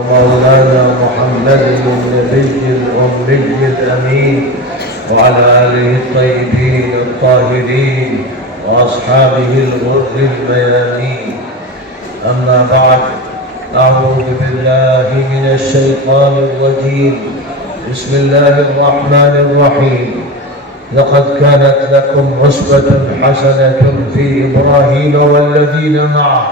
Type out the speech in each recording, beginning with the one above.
مولانا محمد النبي الأمي الأمين وعلى آله الطيبين الطاهرين وأصحابه الغر الميامين. أما بعد، أعوذ بالله من الشيطان الرجيم. بسم الله الرحمن الرحيم. لقد كانت لكم أسوة حسنة في إبراهيم والذين معه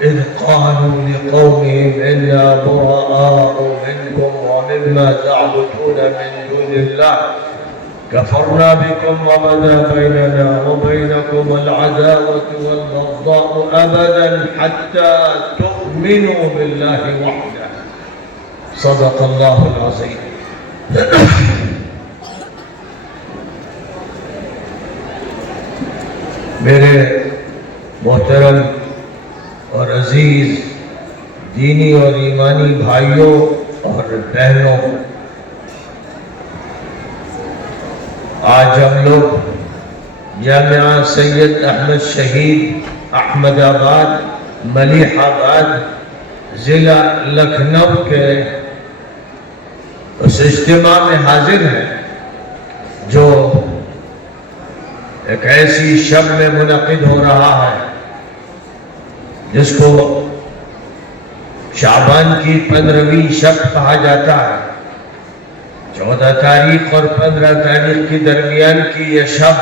إذ قالوا لقومهم إنا براء منكم ومما تعبدون من دون الله كفرنا بكم وبدا بيننا وبينكم العداوة والبغضاء أبدا حتى تؤمنوا بالله وحده. صدق الله العظيم. میرے محترم اور عزیز دینی اور ایمانی بھائیوں اور بہنوں، آج ہم لوگ جامعہ سید احمد شہید احمد آباد ملیح آباد ضلع لکھنؤ کے اس اجتماع میں حاضر ہیں جو ایک ایسی شب میں منعقد ہو رہا ہے جس کو شعبان کی 15ویں شب کہا جاتا ہے۔ 14 تاریخ اور 15 تاریخ کے درمیان کی یہ شب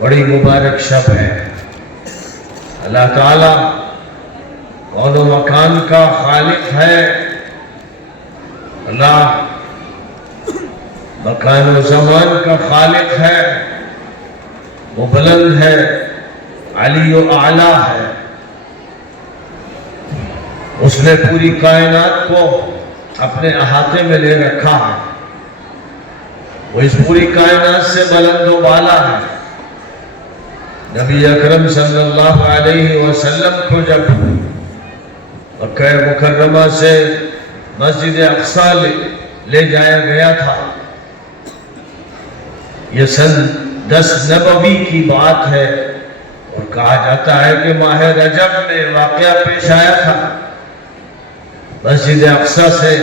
بڑی مبارک شب ہے۔ اللہ تعالیٰ کون و مکان کا خالق ہے۔ اللہ مکان و زمان کا خالق ہے، وہ بلند ہے، علی و اعلیٰ ہے۔ اس نے پوری کائنات کو اپنے احاطے میں لے رکھا ہے، وہ اس پوری کائنات سے بلند و بالا ہے۔ نبی اکرم صلی اللہ علیہ وسلم کو جب مکہ مکرمہ سے مسجد اقصی لے جایا گیا تھا، یہ سن 10 نبوی کی بات ہے، اور کہا جاتا ہے کہ ماہ رجب میں واقعہ پیش آیا تھا۔ مسجد اقصی سے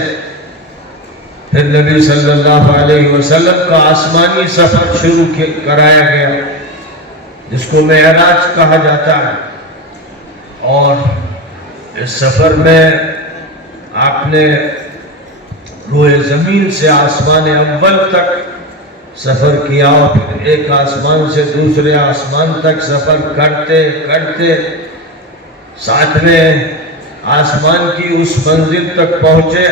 پھر نبی صلی اللہ علیہ وسلم کا آسمانی سفر شروع کرایا گیا، جس کو معراج کہا جاتا ہے۔ اور اس سفر میں آپ نے روئے زمین سے آسمان اول تک سفر کیا، اور پھر ایک آسمان سے دوسرے آسمان تک سفر کرتے کرتے 7ویں آسمان کی اس منزل تک پہنچے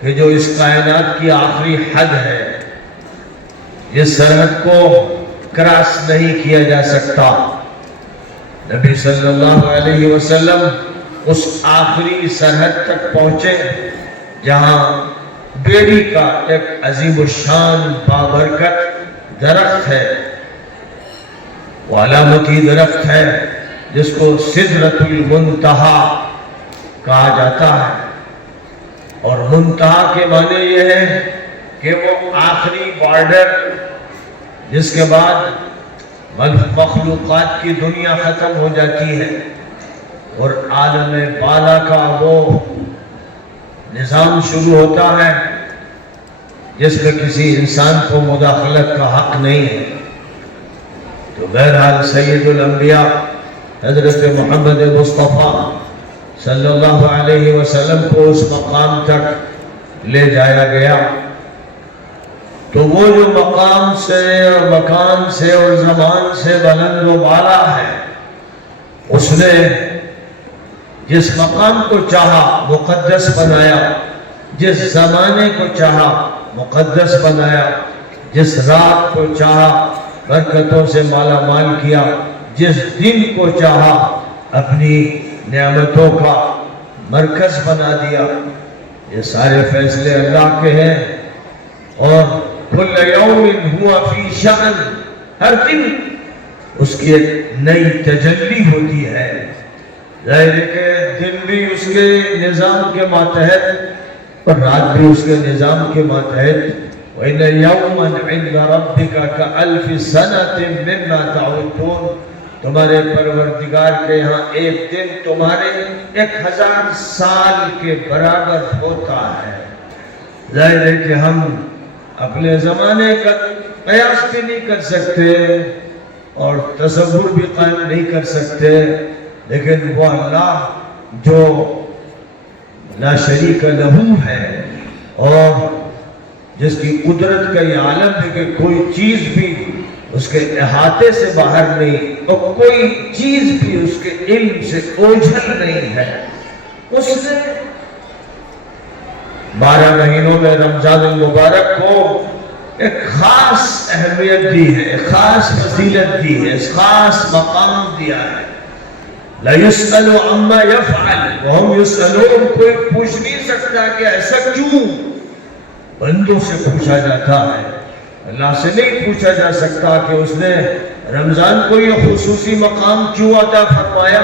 کہ جو اس کائنات کی آخری حد ہے، جس سرحد کو کراس نہیں کیا جا سکتا۔ نبی صلی اللہ علیہ وسلم اس آخری سرحد تک پہنچے جہاں بیڑی کا ایک عظیم الشان بابرکت درخت ہے، وہ علامتی درخت ہے جس کو سدرۃ المنتہا کہا جاتا ہے۔ اور منتہا کے معنی یہ ہے کہ وہ آخری بارڈر جس کے بعد مخلوقات کی دنیا ختم ہو جاتی ہے، اور عالم بالا کا وہ نظام شروع ہوتا ہے جس میں کسی انسان کو مداخلت کا حق نہیں ہے۔ تو بہرحال سید الانبیاء حضرت محمد مصطفیٰ صلی اللہ علیہ وسلم کو اس مقام تک لے جایا گیا۔ تو وہ جو مقام سے اور مکان سے اور زمان سے بلند و بالا ہے، اس نے جس مقام کو چاہا مقدس بنایا، جس زمانے کو چاہا مقدس بنایا، جس رات کو چاہا برکتوں سے مالا مال کیا، جس دن کو چاہا اپنی نعمتوں کا مرکز بنا دیا۔ یہ سارے فیصلے اللہ کے ہیں، اور کل یوم ہوا فی شأن، ہر دن اس کی ایک نئی تجلی ہوتی ہے۔ ظاہر ہے کہ دن بھی اس کے نظام کے ماتحت اور رات بھی اس کے نظام کے ماتحت۔ وَإِنَّ يَوْمًا عِنْدَ رَبِّكَ كَأَلْفِ سَنَةٍ مِّمَّا تَعُدُّونَ تمہارے پروردگار کے یہاں ایک دن تمہارے 1000 سال کے برابر ہوتا ہے۔ ظاہر ہے کہ ہم اپنے زمانے کا قیاس بھی نہیں کر سکتے اور تصور بھی قائم نہیں کر سکتے، لیکن وہ اللہ جو لا شریک لہو ہے اور جس کی قدرت کا یہ عالم ہے کہ کوئی چیز بھی اس کے احاطے سے باہر نہیں اور کوئی چیز بھی اس کے علم سے اوجھل نہیں ہے، اس نے 12 مہینوں میں رمضان المبارک کو ایک خاص اہمیت دی ہے، ایک خاص فضیلت دی ہے، ایک خاص مقام دیا ہے۔ لا يسأل عما يفعل وهم يسألون، کوئی پوچھ نہیں سکتا کہ ایسا کیوں، بندوں سے پوچھا جاتا ہے، اللہ سے نہیں پوچھا جا سکتا کہ اس نے رمضان کو یہ خصوصی مقام کیوں عطا فرمایا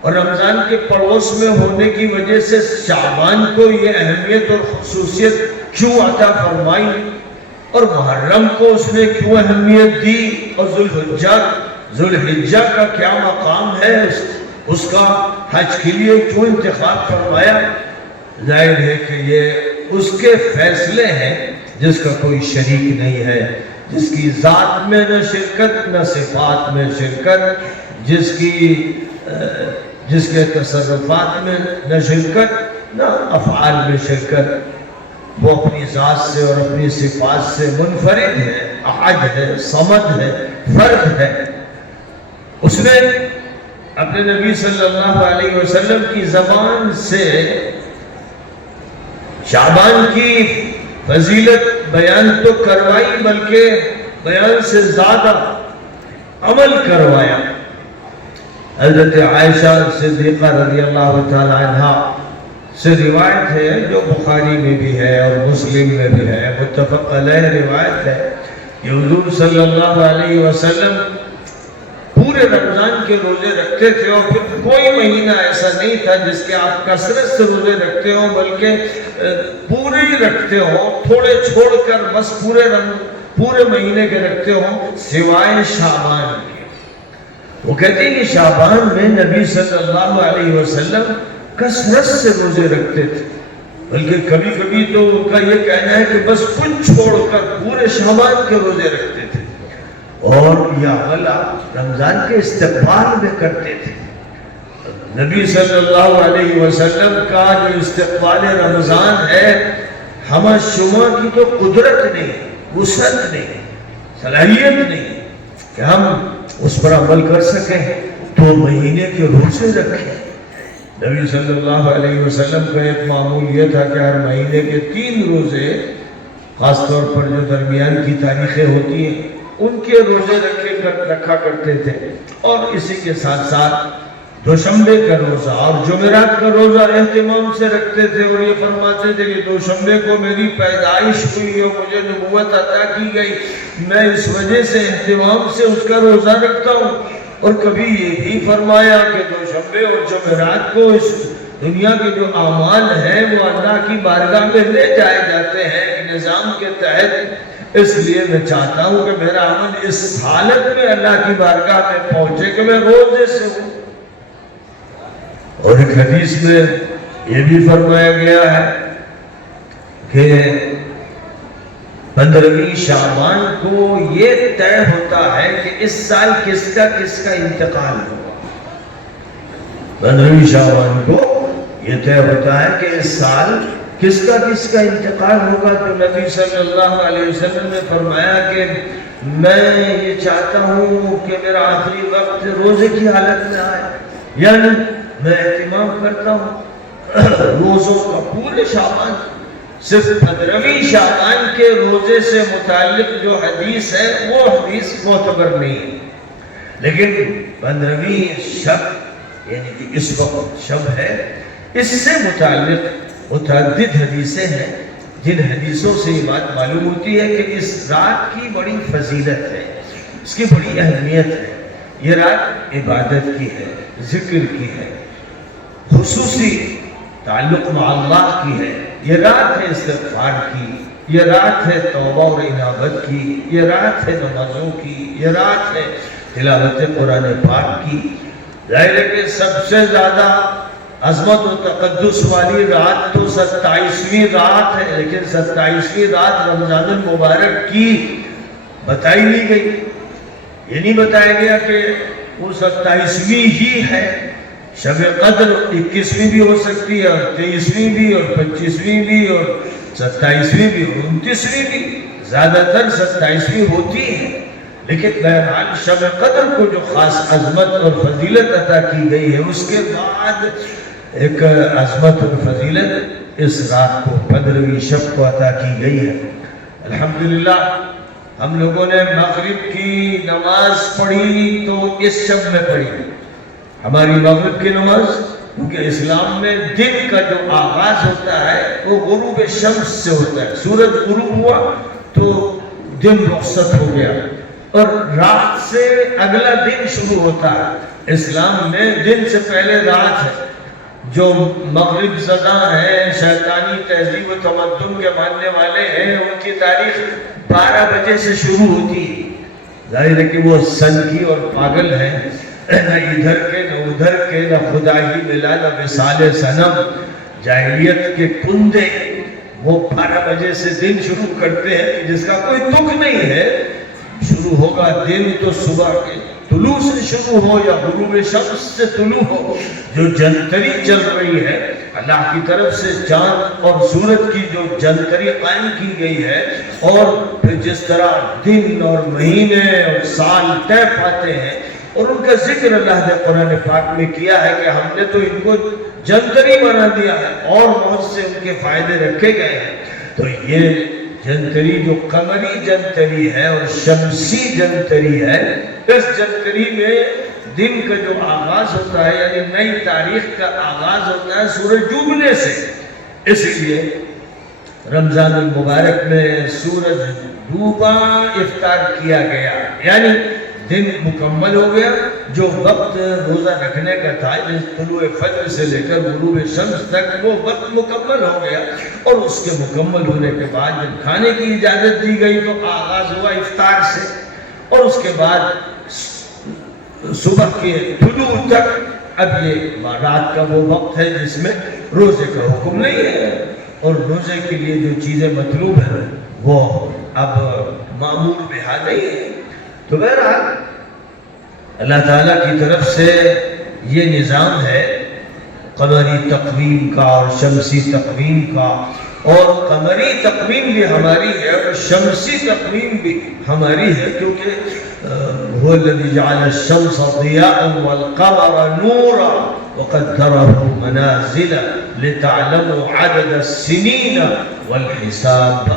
اور رمضان کے پڑوس میں ہونے کی وجہ سے شعبان کو یہ اہمیت اور خصوصیت کیوں عطا فرمائی اور محرم کو اس نے کیوں اہمیت دی اور ذوالحجہ کا کیا مقام ہے، اس کا حج کے لیے کیوں انتخاب فرمایا۔ ظاہر ہے کہ یہ اس کے فیصلے ہیں جس کا کوئی شریک نہیں ہے، جس کی ذات میں نہ شرکت نہ صفات میں شرکت، جس کے تصرفات میں نہ شرکت نہ افعال میں شرکت، وہ اپنی ذات سے اور اپنی صفات سے منفرد ہے، احد ہے، صمد ہے، فرد ہے۔ اس نے اپنے نبی صلی اللہ علیہ وسلم کی زبان سے شعبان کی فضیلت بیان تو کروائی بلکہ بیان سے زیادہ عمل کروایا۔ حضرت عائشہ صدیقہ رضی اللہ تعالی عنہ سے روایت ہے جو بخاری میں بھی ہے اور مسلم میں بھی ہے، متفق علیہ روایت ہے کہ حضور صلی اللہ علیہ وسلم پورے رمضان کے روزے رکھتے تھے اور پھر کوئی مہینہ ایسا نہیں تھا جس کے آپ کثرت سے روزے رکھتے ہو، بلکہ پورے ہی رکھتے ہو، تھوڑے چھوڑ کر بس پورے مہینے کے رکھتے ہو سوائے شعبان کے۔ وہ کہتے ہیں کہ شعبان میں نبی صلی اللہ علیہ وسلم کثرت سے روزے رکھتے تھے، بلکہ کبھی کبھی تو ان کا یہ کہنا ہے کہ بس کچھ چھوڑ کر پورے شعبان کے روزے رکھتے تھے، اور یہ عمل رمضان کے استقبال میں کرتے تھے۔ نبی صلی اللہ علیہ وسلم کا جو استقبال رمضان ہے، ہمہ شما کی تو قدرت نہیں، وسعت نہیں، صلاحیت نہیں کہ ہم اس پر عمل کر سکیں، 2 مہینے کے روزے رکھیں۔ نبی صلی اللہ علیہ وسلم کا ایک معمول یہ تھا کہ ہر مہینے کے 3 روزے، خاص طور پر جو درمیان کی تاریخیں ہوتی ہیں ان کے روزے رکھا کرتے تھے، اور اسی کے ساتھ ساتھ دوشنبے کا روزہ اور جمعرات کا روزہ اہتمام سے رکھتے تھے، اور یہ فرماتے تھے کہ دوشنبے کو میری پیدائش ہوئی اور مجھے نبوت عطا کی گئی، میں اس وجہ سے اہتمام سے اس کا روزہ رکھتا ہوں۔ اور کبھی یہ بھی فرمایا کہ دوشنبے اور جمعرات کو اس دنیا کے جو اعمال ہیں وہ اللہ کی بارگاہ میں لے جائے جاتے ہیں ایک نظام کے تحت، اس لیے میں چاہتا ہوں کہ میرا عمل اس حالت میں اللہ کی بارگاہ میں پہنچے کہ میں روزے سے ہوں۔ اور ایک حدیث میں یہ بھی فرمایا گیا ہے کہ 15ویں شعبان کو یہ طے ہوتا ہے کہ اس سال کس کا انتقال ہوگا۔ 15ویں شعبان کو یہ طے ہوتا ہے کہ اس سال کس کا انتقال ہوگا۔ تو نبی صلی اللہ علیہ وسلم نے فرمایا کہ میں یہ چاہتا ہوں کہ میرا آخری وقت روزے کی حالت میں آئے، یعنی میں اہتمام کرتا ہوں روزوں کا پورے شعبان، صرف 15ویں شعبان کے روزے سے متعلق جو حدیث ہے وہ حدیث معتبر نہیں، لیکن 15ویں شب یعنی کہ اس وقت شب ہے، اس سے متعلق متعدد حدیثیں ہیں جن حدیثوں سے یہ بات معلوم ہوتی ہے کہ اس رات کی بڑی فضیلت ہے، اس کی بڑی اہمیت ہے۔ یہ رات عبادت کی ہے، ذکر کی ہے، خصوصی تعلق مع اللہ کی ہے، یہ رات ہے استغفار کی، یہ رات ہے توبہ اور انابت کی، یہ رات ہے نمازوں کی، یہ رات ہے تلاوت قرآن پاک کی. ظاہر ہے کہ سب سے زیادہ عظمت و تقدس والی رات تو 27ویں رات ہے، لیکن 27ویں رات رمضان المبارک کی بتائی نہیں گئی. یہ نہیں بتایا گیا کہ وہ 27ویں ہی ہے. شب قدر 21ویں بھی ہو سکتی ہے، اور 23ویں بھی، اور 25ویں بھی، اور 27ویں بھی، اور 29ویں بھی. زیادہ تر 27ویں ہوتی ہے، لیکن بہرحال شب قدر کو جو خاص عظمت اور فضیلت عطا کی گئی ہے، اس کے بعد ایک عظمت اور فضیلت اس رات کو 15ویں شب کو عطا کی گئی ہے. الحمدللہ ہم لوگوں نے مغرب کی نماز پڑھی تو اس شب میں پڑھی. ہماری مغرب کی نماز، کیونکہ اسلام میں دن کا جو آغاز ہوتا ہے وہ غروب شمس سے ہوتا ہے. سورج غروب ہوا تو دن رخصت ہو گیا، اور رات سے اگلا دن شروع ہوتا ہے. اسلام میں دن سے پہلے رات ہے. جو مغرب زدہ ہیں، شیطانی تہذیب و تمدن کے ماننے والے ہیں، ان کی تاریخ 12 بجے سے شروع ہوتی ہے. ظاہر ہے کہ وہ سن کی اور پاگل ہیں، نہ ادھر کے نہ ادھر کے، نہ خدا ہی ملا نہ وصال صنم. جاہلیت کے کندے وہ 12 بجے سے دن شروع کرتے ہیں جس کا کوئی تک نہیں ہے. شروع ہوگا دن تو صبح کے طلوع سے شروع ہو یا غروب شمس سے طلوع ہو. جو جنتری چل رہی ہے اللہ کی طرف سے، چاند اور سورج کی جو جنتری قائم کی گئی ہے، اور پھر جس طرح دن اور مہینے اور سال طے پاتے ہیں، اور ان کا ذکر اللہ نے قرآن پاک میں کیا ہے کہ ہم نے تو ان کو جنتری بنا دیا ہے، اور بہت سے ان کے فائدے رکھے گئے ہیں. تو یہ جنتری جو قمری جنتری ہے اور شمسی جنتری ہے، اس جنتری میں دن کا جو آغاز ہوتا ہے، یعنی نئی تاریخ کا آغاز ہوتا ہے سورج ڈوبنے سے. اس لیے رمضان المبارک میں سورج ڈوبا افطار کیا گیا، یعنی دن مکمل ہو گیا. جو وقت روزہ رکھنے کا تھا، طلوع فجر سے لے کر غروب شمس تک، وہ وقت مکمل ہو گیا. اور اس کے مکمل ہونے کے بعد جب کھانے کی اجازت دی گئی تو آغاز ہوا افطار سے، اور اس کے بعد صبح کے طلوع تک. اب یہ رات کا وہ وقت ہے جس میں روزے کا حکم نہیں ہے، اور روزے کے لیے جو چیزیں مطلوب ہیں وہ اب معمول بہا نہیں ہے. تو بہرحال اللہ تعالیٰ کی طرف سے یہ نظام ہے قمری تقویم کا اور شمسی تقویم کا. اور قمری تقویم بھی ہماری ہے اور شمسی تقویم بھی ہماری ہے، کیونکہ هو الذي جعل الشمس ضياء والقمر نورا وقدره منازل لتعلموا عدد السنين والحساب.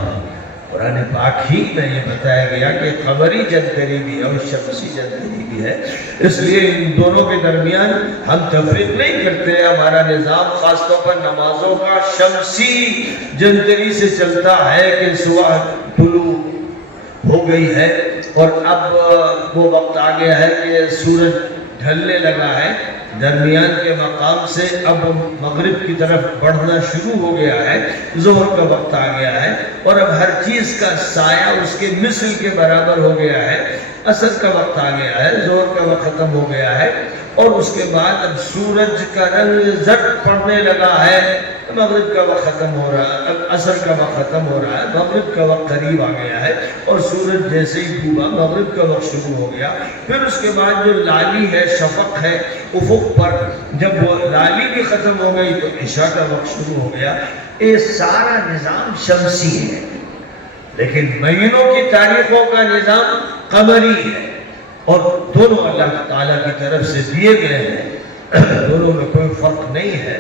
قرآن پاک ہی میں یہ بتایا گیا کہ قمری جنتری بھی ہے اور شمسی جنتری بھی ہے. اس لیے ان دونوں کے درمیان ہم تفریق نہیں کرتے. ہمارا نظام خاص طور پر نمازوں کا شمسی جنتری سے چلتا ہے کہ صبح طلوع ہو گئی ہے، اور اب وہ وقت آ گیا ہے کہ سورج ڈھلنے لگا ہے. درمیان کے مقام سے اب مغرب کی طرف بڑھنا شروع ہو گیا ہے. ظہر کا وقت آ گیا ہے، اور اب ہر چیز کا سایہ اس کے مثل کے برابر ہو گیا ہے. عصر کا وقت آ گیا ہے، ظہر کا وقت ختم ہو گیا ہے، اور اس کے بعد اب سورج کا رنگ زرد پڑنے لگا ہے. مغرب کا وقت ختم ہو رہا ہے، اب عصر کا وقت ختم ہو رہا ہے، مغرب کا وقت قریب آ گیا ہے، اور سورج جیسے ہی ڈوبا مغرب کا وقت شروع ہو گیا. پھر اس کے بعد جو لالی ہے، شفق ہے افق پر، جب وہ لالی بھی ختم ہو گئی تو عشاء کا وقت شروع ہو گیا. یہ سارا نظام شمسی ہے، لیکن مہینوں کی تاریخوں کا نظام قمری ہے، اور دونوں اللہ تعالیٰ کی طرف سے دیے گئے ہیں. دونوں میں کوئی فرق نہیں ہے.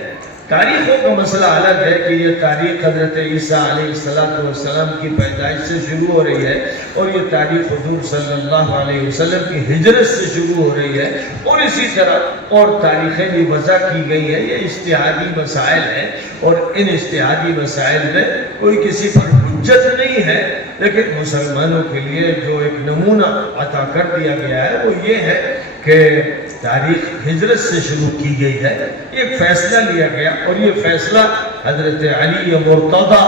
تاریخوں کا مسئلہ الگ ہے کہ یہ تاریخ حضرت عیسیٰ علیہ السلام کی پیدائش سے شروع ہو رہی ہے، اور یہ تاریخ حضور صلی اللہ علیہ وسلم کی ہجرت سے شروع ہو رہی ہے، اور اسی طرح اور تاریخیں بھی وضع کی گئی ہیں. یہ اجتہادی مسائل ہیں، اور ان اجتہادی مسائل میں کوئی کسی پر حجت نہیں ہے. لیکن مسلمانوں کے لیے جو ایک نمونہ عطا کر دیا گیا ہے وہ یہ ہے کہ تاریخ ہجرت سے شروع کی گئی ہے. ایک فیصلہ لیا گیا، اور یہ فیصلہ حضرت علی مرتضی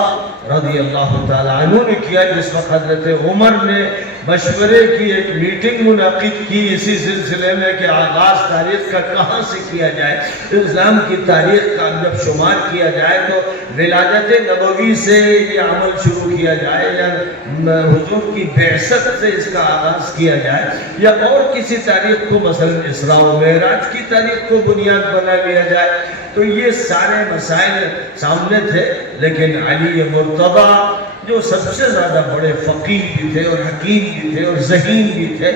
رضی اللہ تعالیٰ عنہ نے کیا، جس وقت حضرت عمر نے مشورے کی ایک میٹنگ منعقد کی اسی سلسلے میں کہ آغاز تاریخ کا کہاں سے کیا جائے۔ اسلام کی تاریخ کا جب شمار کیا جائے تو ولادت نبوی سے یہ عمل شروع کیا جائے یا حضور کی بعثت سے اس کا آغاز کیا جائے یا اور کسی تاریخ کو مثلا اسراء و معراج کی تاریخ کو بنیاد بنا لیا جائے، تو یہ سارے مسائل سامنے تھے۔ لیکن علی مرتضیٰ جو سب سے زیادہ بڑے فقیہ بھی تھے اور حکیم بھی تھے اور ذہین بھی تھے،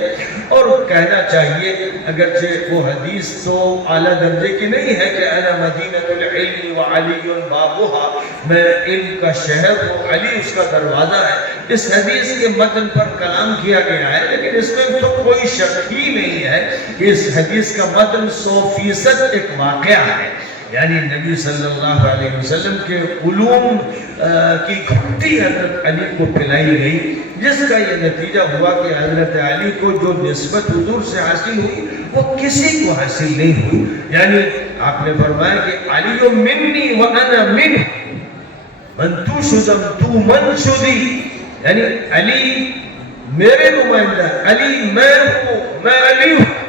اور کہنا چاہیے اگرچہ وہ حدیث تو اعلیٰ درجے کی نہیں ہے کہ انا مدینۃ العلم وعلی بابها، میں علم کا شہر ہوں، علی اس کا دروازہ ہے۔ اس حدیث کے متن پر کلام کیا گیا ہے، لیکن اس میں تو کوئی شک ہی نہیں ہے کہ اس حدیث کا متن 100% ایک واقعہ ہے، یعنی نبی صلی اللہ علیہ وسلم کے علوم کی گھٹی حضرت علی کو پلائی گئی، جس کا یہ نتیجہ ہوا کہ حضرت علی کو جو نسبت حضور سے حاصل ہوئی وہ کسی کو حاصل نہیں ہوئی۔ یعنی آپ نے فرمایا کہ علی منی وانا منہ، من تو شدم تو من شدی، یعنی علی میرے نمائندہ، علی میں ہوں، میں علی ہوں۔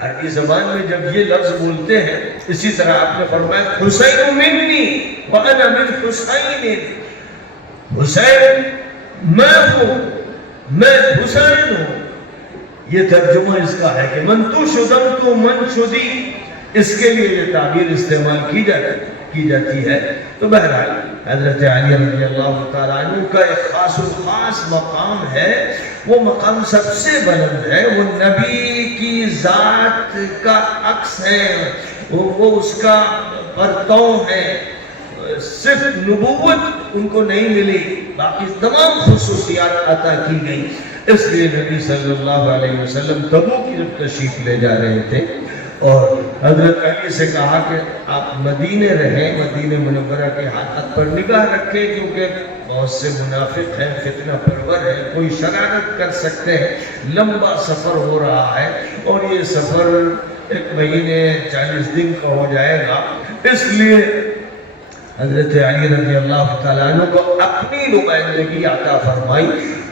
عربی زبان میں جب یہ لفظ بولتے ہیں، اسی طرح آپ نے فرمایا حسین منی وانا من حسین، حسین میں ہوں، میں حسین ہوں۔ یہ ترجمہ اس کا ہے کہ من تو شدم تو من شدی، اس کے لیے یہ تعبیر استعمال کی جاتی ہے۔ تو بہرحال حضرت علی رضی اللہ تعالیٰ عنہ کا ایک خاص الخاص مقام ہے، وہ مقام سب سے بلند ہے، وہ نبی کی ذات کا عکس ہے، وہ اس کا پرتو ہے۔ صرف نبوت ان کو نہیں ملی، باقی تمام خصوصیات عطا کی گئی۔ اس لیے نبی صلی اللہ علیہ وسلم تبوک کی جب تشریف لے جا رہے تھے اور حضرت علی سے کہا کہ آپ مدینے رہیں، مدینہ منورہ کے حالات پر نگاہ رکھیں، کیونکہ بہت سے منافق ہیں، فتنہ پرور ہیں، کوئی شرارت کر سکتے ہیں، لمبا سفر ہو رہا ہے اور یہ سفر 1 مہینے 40 دن کا ہو جائے گا۔ اس لیے حضرت علی رضی اللہ تعالیٰ عنہ کو اپنی نمائندگی عطا فرمائی۔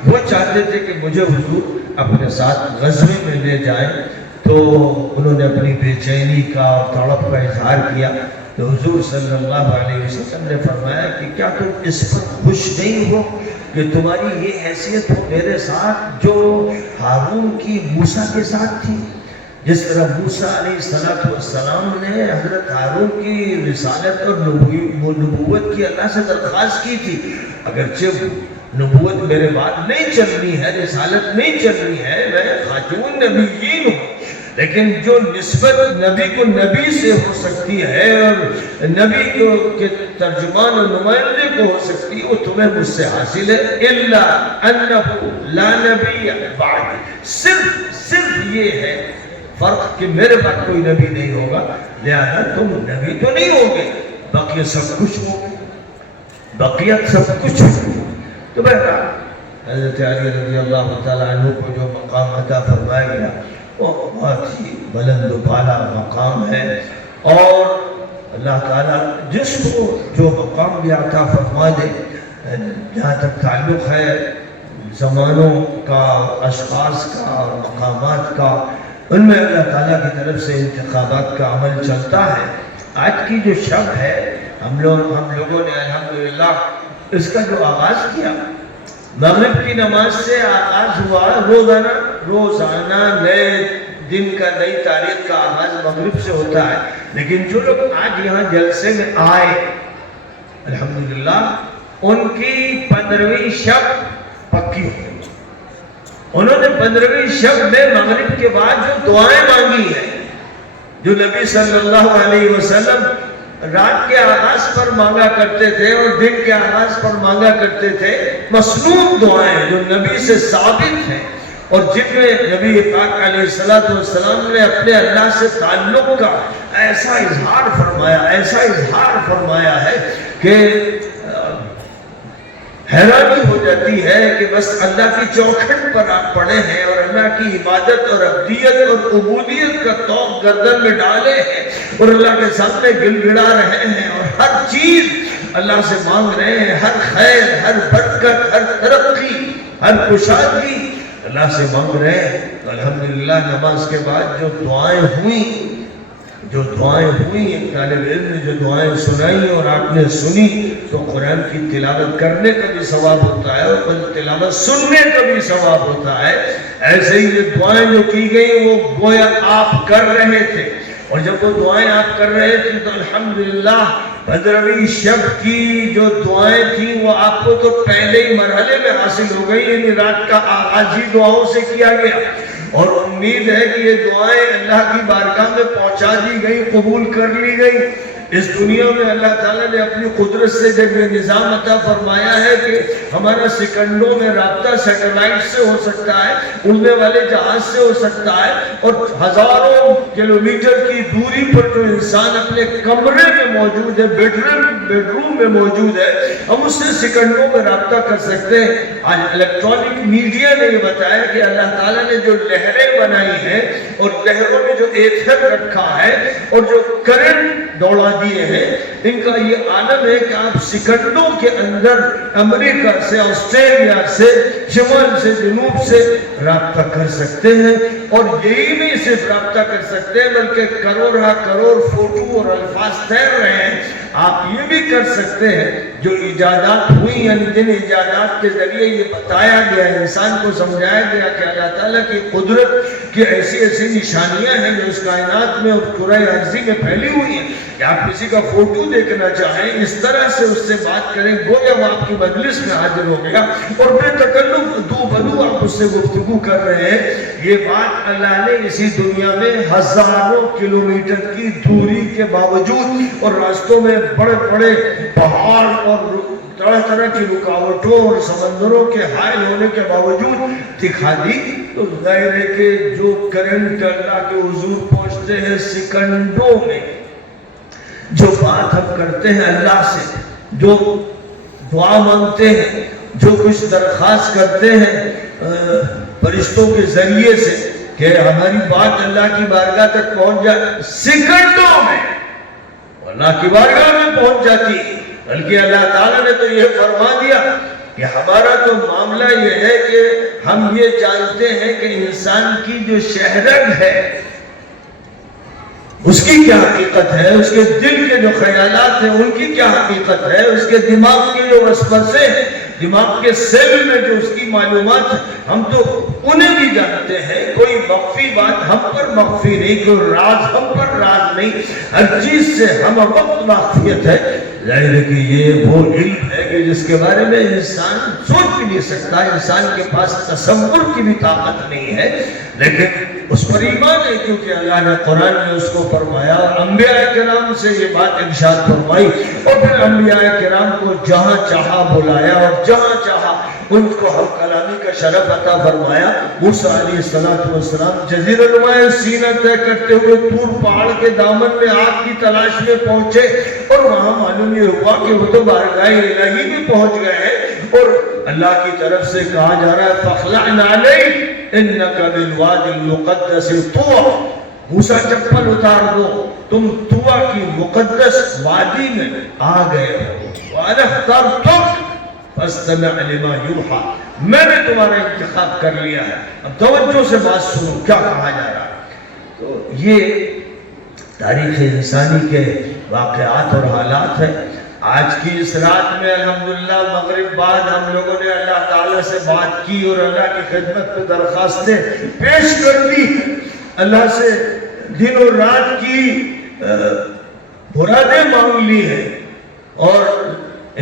وہ چاہتے تھے کہ مجھے حضور اپنے ساتھ غزوے میں لے جائیں، تو انہوں نے اپنی بے چینی کا اور تڑپ کا اظہار کیا۔ تو حضور صلی اللہ علیہ وسلم نے فرمایا کہ کیا تم اس پر خوش نہیں ہو کہ تمہاری یہ حیثیت ہو میرے ساتھ جو ہارون کی موسیٰ کے ساتھ تھی؟ جس طرح موسیٰ علیہ السلام نے حضرت ہارون کی رسالت اور نبوت کی اللہ سے درخواست کی تھی، اگرچہ نبوت میرے بعد نہیں چلنی ہے، رسالت نہیں چلنی ہے، میں خاتم نبیین ہوں، لیکن جو نسبت نبی کو نبی سے ہو سکتی ہے اور نبی کے ترجمان اور نمائندے کو ہو سکتی ہے، وہ تمہیں مجھ سے حاصل ہے۔ الا انہ لا نبی بعد، صرف یہ ہے فرق کہ میرے بعد کوئی نبی نہیں ہوگا، لہذا تم نبی تو نہیں ہوگے، بقیہ سب کچھ ہوگے، بقیت سب کچھ ہوگے۔ تو بہرحال حضرت علی رضی اللہ تعالیٰ عنہ کو جو مقام عطا فرمایا گیا وہ بہت ہی بلند و بالا مقام ہے، اور اللہ تعالیٰ جس کو جو مقام بھی عطا فرما دے، جہاں تک تعلق ہے زمانوں کا، اشخاص کا اور مقامات کا، ان میں اللہ تعالیٰ کی طرف سے انتخابات کا عمل چلتا ہے۔ آج کی جو شب ہے، ہم لوگوں نے الحمدللہ اس کا جو آغاز کیا، مغرب کی نماز سے آغاز ہوا، روزانہ نئے دن کا، نئی تاریخ کا آغاز مغرب سے ہوتا ہے، لیکن جو لوگ آج یہاں جلسے میں آئے الحمدللہ ان کی 15ویں شب پکی ہوئی۔ انہوں نے 15ویں شب میں مغرب کے بعد جو دعائیں مانگی ہیں، جو نبی صلی اللہ علیہ وسلم رات کے آغاز پر مانگا کرتے تھے اور دن کے آغاز پر مانگا کرتے تھے، مسنون دعائیں جو نبی سے ثابت ہیں، اور جن میں نبی پاک علیہ السلام نے اپنے اللہ سے تعلق کا ایسا اظہار فرمایا ہے کہ حیرانی ہو جاتی ہے کہ بس اللہ کی چوکھٹ پر آپ پڑے ہیں اور اللہ کی عبادت اور عبدیت اور عبودیت کا توق گردن میں ڈالے ہیں اور اللہ کے سامنے گل گڑا رہے ہیں اور ہر چیز اللہ سے مانگ رہے ہیں، ہر خیر، ہر برکت، ہر ترقی، ہر کشادگی اللہ سے مانگ رہے ہیں تو الحمدللہ نماز کے بعد جو دعائیں ہوئیں ایک طالب علم نے جو دعائیں سنائی اور آپ نے سنی تو قرآن کی تلاوت کرنے کا بھی ثواب ہوتا ہے اور تلاوت سننے کا بھی ثواب ہوتا ہے. ایسے ہی یہ دعائیں جو کی گئی وہ گویا آپ کر رہے تھے اور جب وہ دعائیں آپ کر رہے تھے تو الحمدللہ 15ویں شب کی جو دعائیں تھیں وہ آپ کو تو پہلے ہی مرحلے میں حاصل ہو گئی, یعنی رات کا آغاز ہی دعاؤں سے کیا گیا اور امید ہے کہ یہ دعائیں اللہ کی بارگاہ میں پہنچا دی گئی, قبول کر لی گئی. اس دنیا میں اللہ تعالیٰ نے اپنی قدرت سے جب یہ نظام عطا فرمایا ہے کہ ہمارا سیکنڈوں میں رابطہ سیٹلائٹ سے ہو سکتا ہے, اڑنے والے جہاز سے ہو سکتا ہے اور ہزاروں کلومیٹر کی دوری پر جو انسان اپنے کمرے میں موجود ہے, بیڈ روم میں موجود ہے, ہم اس سے سیکنڈوں میں رابطہ کر سکتے ہیں. آج الیکٹرانک میڈیا نے یہ بتایا کہ اللہ تعالیٰ نے جو لہریں بنائی ہیں اور لہروں میں جو ایتھر رکھا ہے اور جو کرنٹ دوڑا دیے ہیں, ان کا یہ عالم ہے کہ آپ سیکنڈوں کے اندر امریکہ سے, آسٹریلیا سے, شمال سے, جنوب سے رابطہ کر سکتے ہیں. اور یہی نہیں صرف رابطہ کر سکتے ہیں بلکہ کروڑ فوٹو اور الفاظ تیر رہے ہیں. آپ یہ بھی کر سکتے ہیں جو ایجادات ہوئی, یعنی جن ایجادات کے ذریعے یہ بتایا گیا, انسان کو سمجھایا گیا کہ اللہ تعالیٰ کی قدرت کی ایسی ایسی نشانیاں ہیں جو اس کائنات میں اور کرۂ ارضی میں پھیلی ہوئی ہیں کہ آپ کسی کا فوٹو دیکھنا چاہیں, اس طرح سے اس سے بات کریں گویا وہ آپ کی مجلس میں حاضر ہو گیا اور بے تکلف دو بدو آپ اس سے گفتگو کر رہے ہیں. یہ بات اللہ نے اسی دنیا میں ہزاروں کلومیٹر کی دوری کے باوجود اور راستوں میں بڑے بڑے پہاڑ اور طرح طرح کی رکاوٹوں اور سمندروں کے حائل ہونے کے باوجود دکھا دی. تو ظاہر ہے کہ جو کرنٹ اللہ کے حضور پہنچتے ہیں سیکنڈوں میں, جو بات ہم کرتے ہیں اللہ سے, جو دعا مانگتے ہیں, جو کچھ درخواست کرتے ہیں فرشتوں کے ذریعے سے کہ ہماری بات اللہ کی بارگاہ تک پہنچ جائے, سیکنڈوں میں اللہ کی بارگاہ میں پہنچ جاتی. بلکہ اللہ تعالیٰ نے تو یہ فرما دیا کہ ہمارا تو معاملہ یہ ہے کہ ہم یہ جانتے ہیں کہ انسان کی جو شہرگ ہے اس کی کیا حقیقت ہے, اس کے دل کے جو خیالات ہیں ان کی کیا حقیقت ہے, اس کے دماغ کی جو وسوسے ہیں, دماغ کے سیل میں جو اس کی معلومات ہیں, ہم تو انہیں بھی جانتے ہیں. کوئی مخفی بات ہم پر مخفی نہیں, کوئی راز ہم پر راز نہیں, ہر چیز سے ہم وقت واقفیت ہے. ظاہر ہے کہ یہ وہ علم ہے کہ جس کے بارے میں انسان سوچ بھی نہیں سکتا, انسان کے پاس تصور کی بھی طاقت نہیں ہے, لیکن اس پر ایمان ہے کیونکہ اللہ نے قرآن میں اس کو فرمایا اور انبیاء کرام سے یہ بات ارشاد فرمائی اور پھر انبیاء کرام کو جہاں چاہا بلایا اور جہاں چاہا ان کو ہم کلامی کا شرف عطا فرمایا. موسیٰ علیہ السلام جزیرہ نما سینہ طے کرتے ہوئے طور پہاڑ کے دامن میں آگ کی تلاش میں پہنچے اور وہاں معلوم یہ ہوا کہ وہ تو بارگاہ الہی بھی پہنچ گئے ہیں اور اللہ کی طرف سے کہا جا رہا ہے فَخْلَعْنَ عَلَيْكَ اِنَّكَ بِالْوَادِ الْمُقَدَّسِ طُوَى, موسیٰ چپل اتار دو, تم طویٰ کی مقدس وادی میں آ گئے ہو. وَأَنَا اخْتَرْتُكَ فَاسْتَمِعْ لِمَا يُوحَىٰ, میں نے تمہارا انتخاب کر لیا ہے, اب توجہ سے بات سنو کیا کہا جا رہا ہے. تو یہ تاریخ انسانی کے واقعات اور حالات ہیں. آج کی اس رات میں الحمدللہ مغرب بعد ہم لوگوں نے اللہ تعالیٰ سے بات کی اور اللہ کی خدمت میں درخواستیں پیش کر دی, اللہ سے دن اور رات کی مرادیں مانگ لی ہیں اور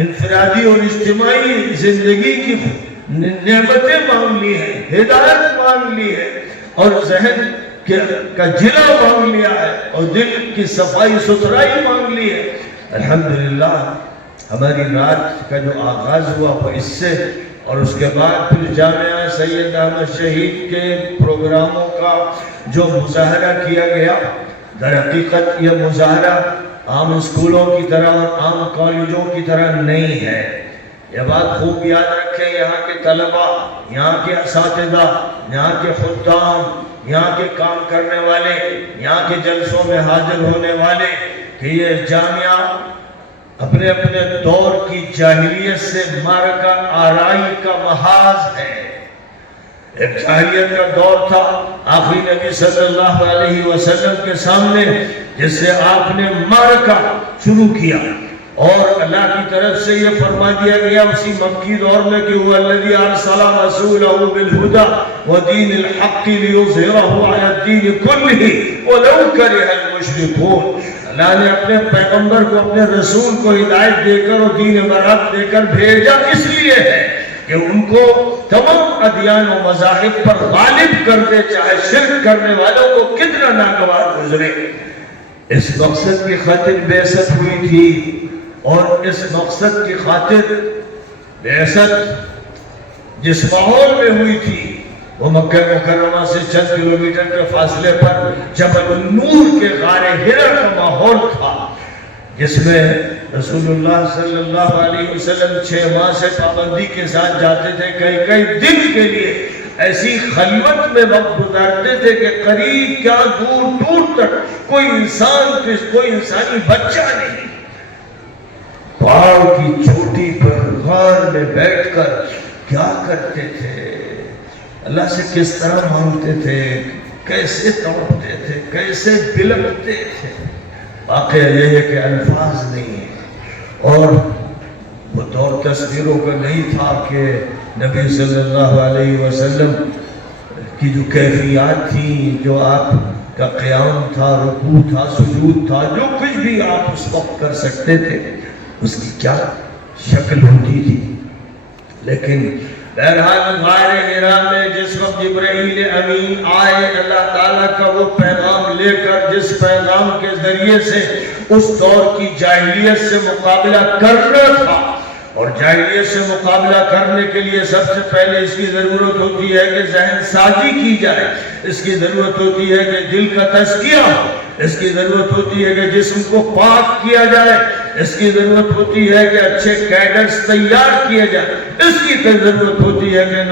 انفرادی اور اجتماعی زندگی کی نعمتیں مانگ لی ہیں, ہدایت مانگ لی ہے اور ذہن کا جلا مانگ لیا ہے اور دل کی صفائی ستھرائی مانگ لی ہے. الحمدللہ ہماری رات کا جو آغاز ہوا وہ اس سے اور اس کے بعد پھر جامعہ سید احمد شہید کے پروگراموں کا جو مظاہرہ کیا گیا, در حقیقت یہ مظاہرہ عام اسکولوں کی طرح اور عام کالجوں کی طرح نہیں ہے. یہ بات خوب یاد رکھیں, یہاں کے طلباء, یہاں کے اساتذہ, یہاں کے خدام, یہاں کے کام کرنے والے, یہاں کے جلسوں میں حاضر ہونے والے, کہ یہ جامعہ اپنے اپنے دور کی جاہلیت سے مارکہ آرائی کا محاذ ہے. ایک جاہلیت کا دور تھا آخری نبی صلی اللہ علیہ وسلم کے سامنے، جس سے آپ نے معرکہ شروع کیا، اور اللہ کی طرف سے یہ فرما دیا گیا اسی مکی دور میں کہ هو الذی ارسل رسوله بالهدى ودین الحق لیظہرہ علی الدین کلہ ولو کرہ المشرکون۔ اللہ نے اپنے پیغمبر کو، اپنے رسول کو ہدایت دے کر اور دین برحق دے کر بھیجا اس لیے ہے کہ ان کو تمام ادیان و مذاہب پر غالب کر دے، چاہے شرک کرنے والوں کو کتنا ناگوار گزرے۔ اس مقصد کی خاطر بعثت ہوئی تھی، اور اس مقصد کی خاطر بعثت جس ماحول میں ہوئی تھی وہ مکہ مکرمہ سے چند کلومیٹر کے فاصلے پر جبل النور کے غار حرا کا ماحول تھا، جس میں رسول اللہ صلی اللہ علیہ وسلم 6 ماہ سے پابندی کے ساتھ جاتے تھے، کئی دن کے لیے ایسی خلوت میں وقت گزارتے تھے کہ قریب کیا دور تک کوئی انسانی بچہ نہیں۔ پہاڑ کی چوٹی پر غار میں بیٹھ کر کیا کرتے تھے، اللہ سے کس طرح مانگتے تھے، کیسے توڑتے تھے، کیسے بلکتے تھے۔ واقعہ یہ ہے کہ الفاظ نہیں ہیں، اور وہ دور تصویروں کا نہیں تھا کہ نبی صلی اللہ علیہ وسلم کی جو کیفیات تھیں، جو آپ کا قیام تھا، رکوع تھا، سجود تھا، جو کچھ بھی آپ اس وقت کر سکتے تھے اس کی کیا شکل ہوتی تھی۔ لیکن بہرحال غار حرا میں جس وقت جبرائیل امین آئے اللہ تعالیٰ کا وہ پیغام لے کر، جس پیغام کے ذریعے سے اس دور کی جاہلیت سے مقابلہ کرنا تھا، اور جاہلیت سے مقابلہ کرنے کے لیے سب سے پہلے اس کی ضرورت ہوتی ہے کہ ذہن سازی کی جائے، اس کی ضرورت ہوتی ہے کہ دل کا تزکیہ ہو، اس کی ضرورت ہوتی ہے کہ جسم کو پاک کیا جائے، اس کی ضرورت ہوتی ہے کہ اچھے کیڈرز تیار کیے جائے، اس کی ضرورت ہوتی ہے کہ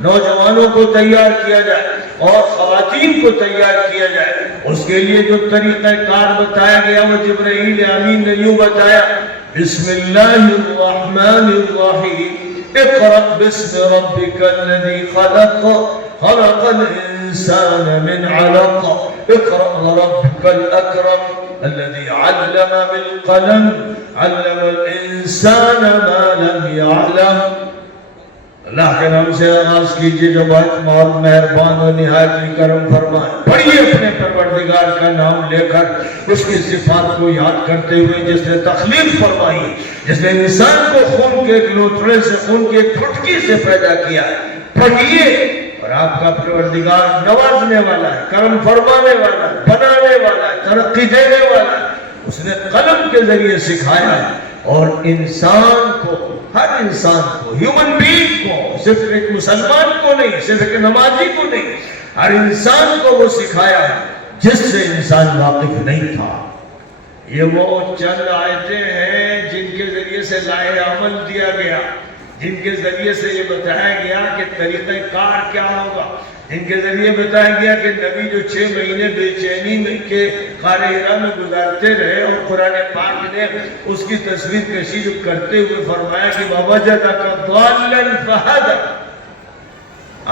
نوجوانوں کو تیار کیا جائے اور خواتین کو تیار کیا جائے۔ اس کے لیے جو طریقہ کار بتایا گیا وہ جبرائیل امین نے یوں بتایا، بسم اللہ الرحمن الرحیم، اقرأ باسم ربک الذی خلق، خلق الانسان من علق، اقرأ وربک الاکرم الذی علم بالقلم، علم الانسان ما لم يعلم۔ اللہ کے نام سے آغاز کیجئے جو بہت مہربان و نہایت کرم فرمائے۔ پڑھیے اپنے پروردگار کا نام لے کر، اس کی صفات کو یاد کرتے ہوئے جس نے تخلیق فرمائی، جس نے انسان کو خون کے ایک لوتھڑے سے، خون کی ایک پھٹکی سے پیدا کیا ہے۔ پڑھیے، اور آپ کا پروردگار نوازنے والا ہے، کرم فرمانے والا ہے، بنانے والا ہے، ترقی دینے والا ہے۔ اس نے قلم کے ذریعے سکھایا ہے، اور انسان کو، ہر انسان کو، ہیومن بینگ کو، صرف ایک مسلمان کو نہیں، صرف ایک نمازی کو نہیں، ہر انسان کو وہ سکھایا ہے جس سے انسان واقف نہیں تھا۔ یہ وہ چند آیتیں ہیں جن کے ذریعے سے لائحہ عمل دیا گیا، جن کے ذریعے سے یہ بتایا گیا کہ طریقہ کار کیا ہوگا، جن کے ذریعے بتایا گیا کہ نبی جو 6 مہینے بے چینی میں کے غار حرا میں گزارتے رہے، اور قرآن پاک نے اس کی تصویر کشی کرتے ہوئے فرمایا کہ وَوَجَدَكَ ضَالًّا فَهَدَىٰ،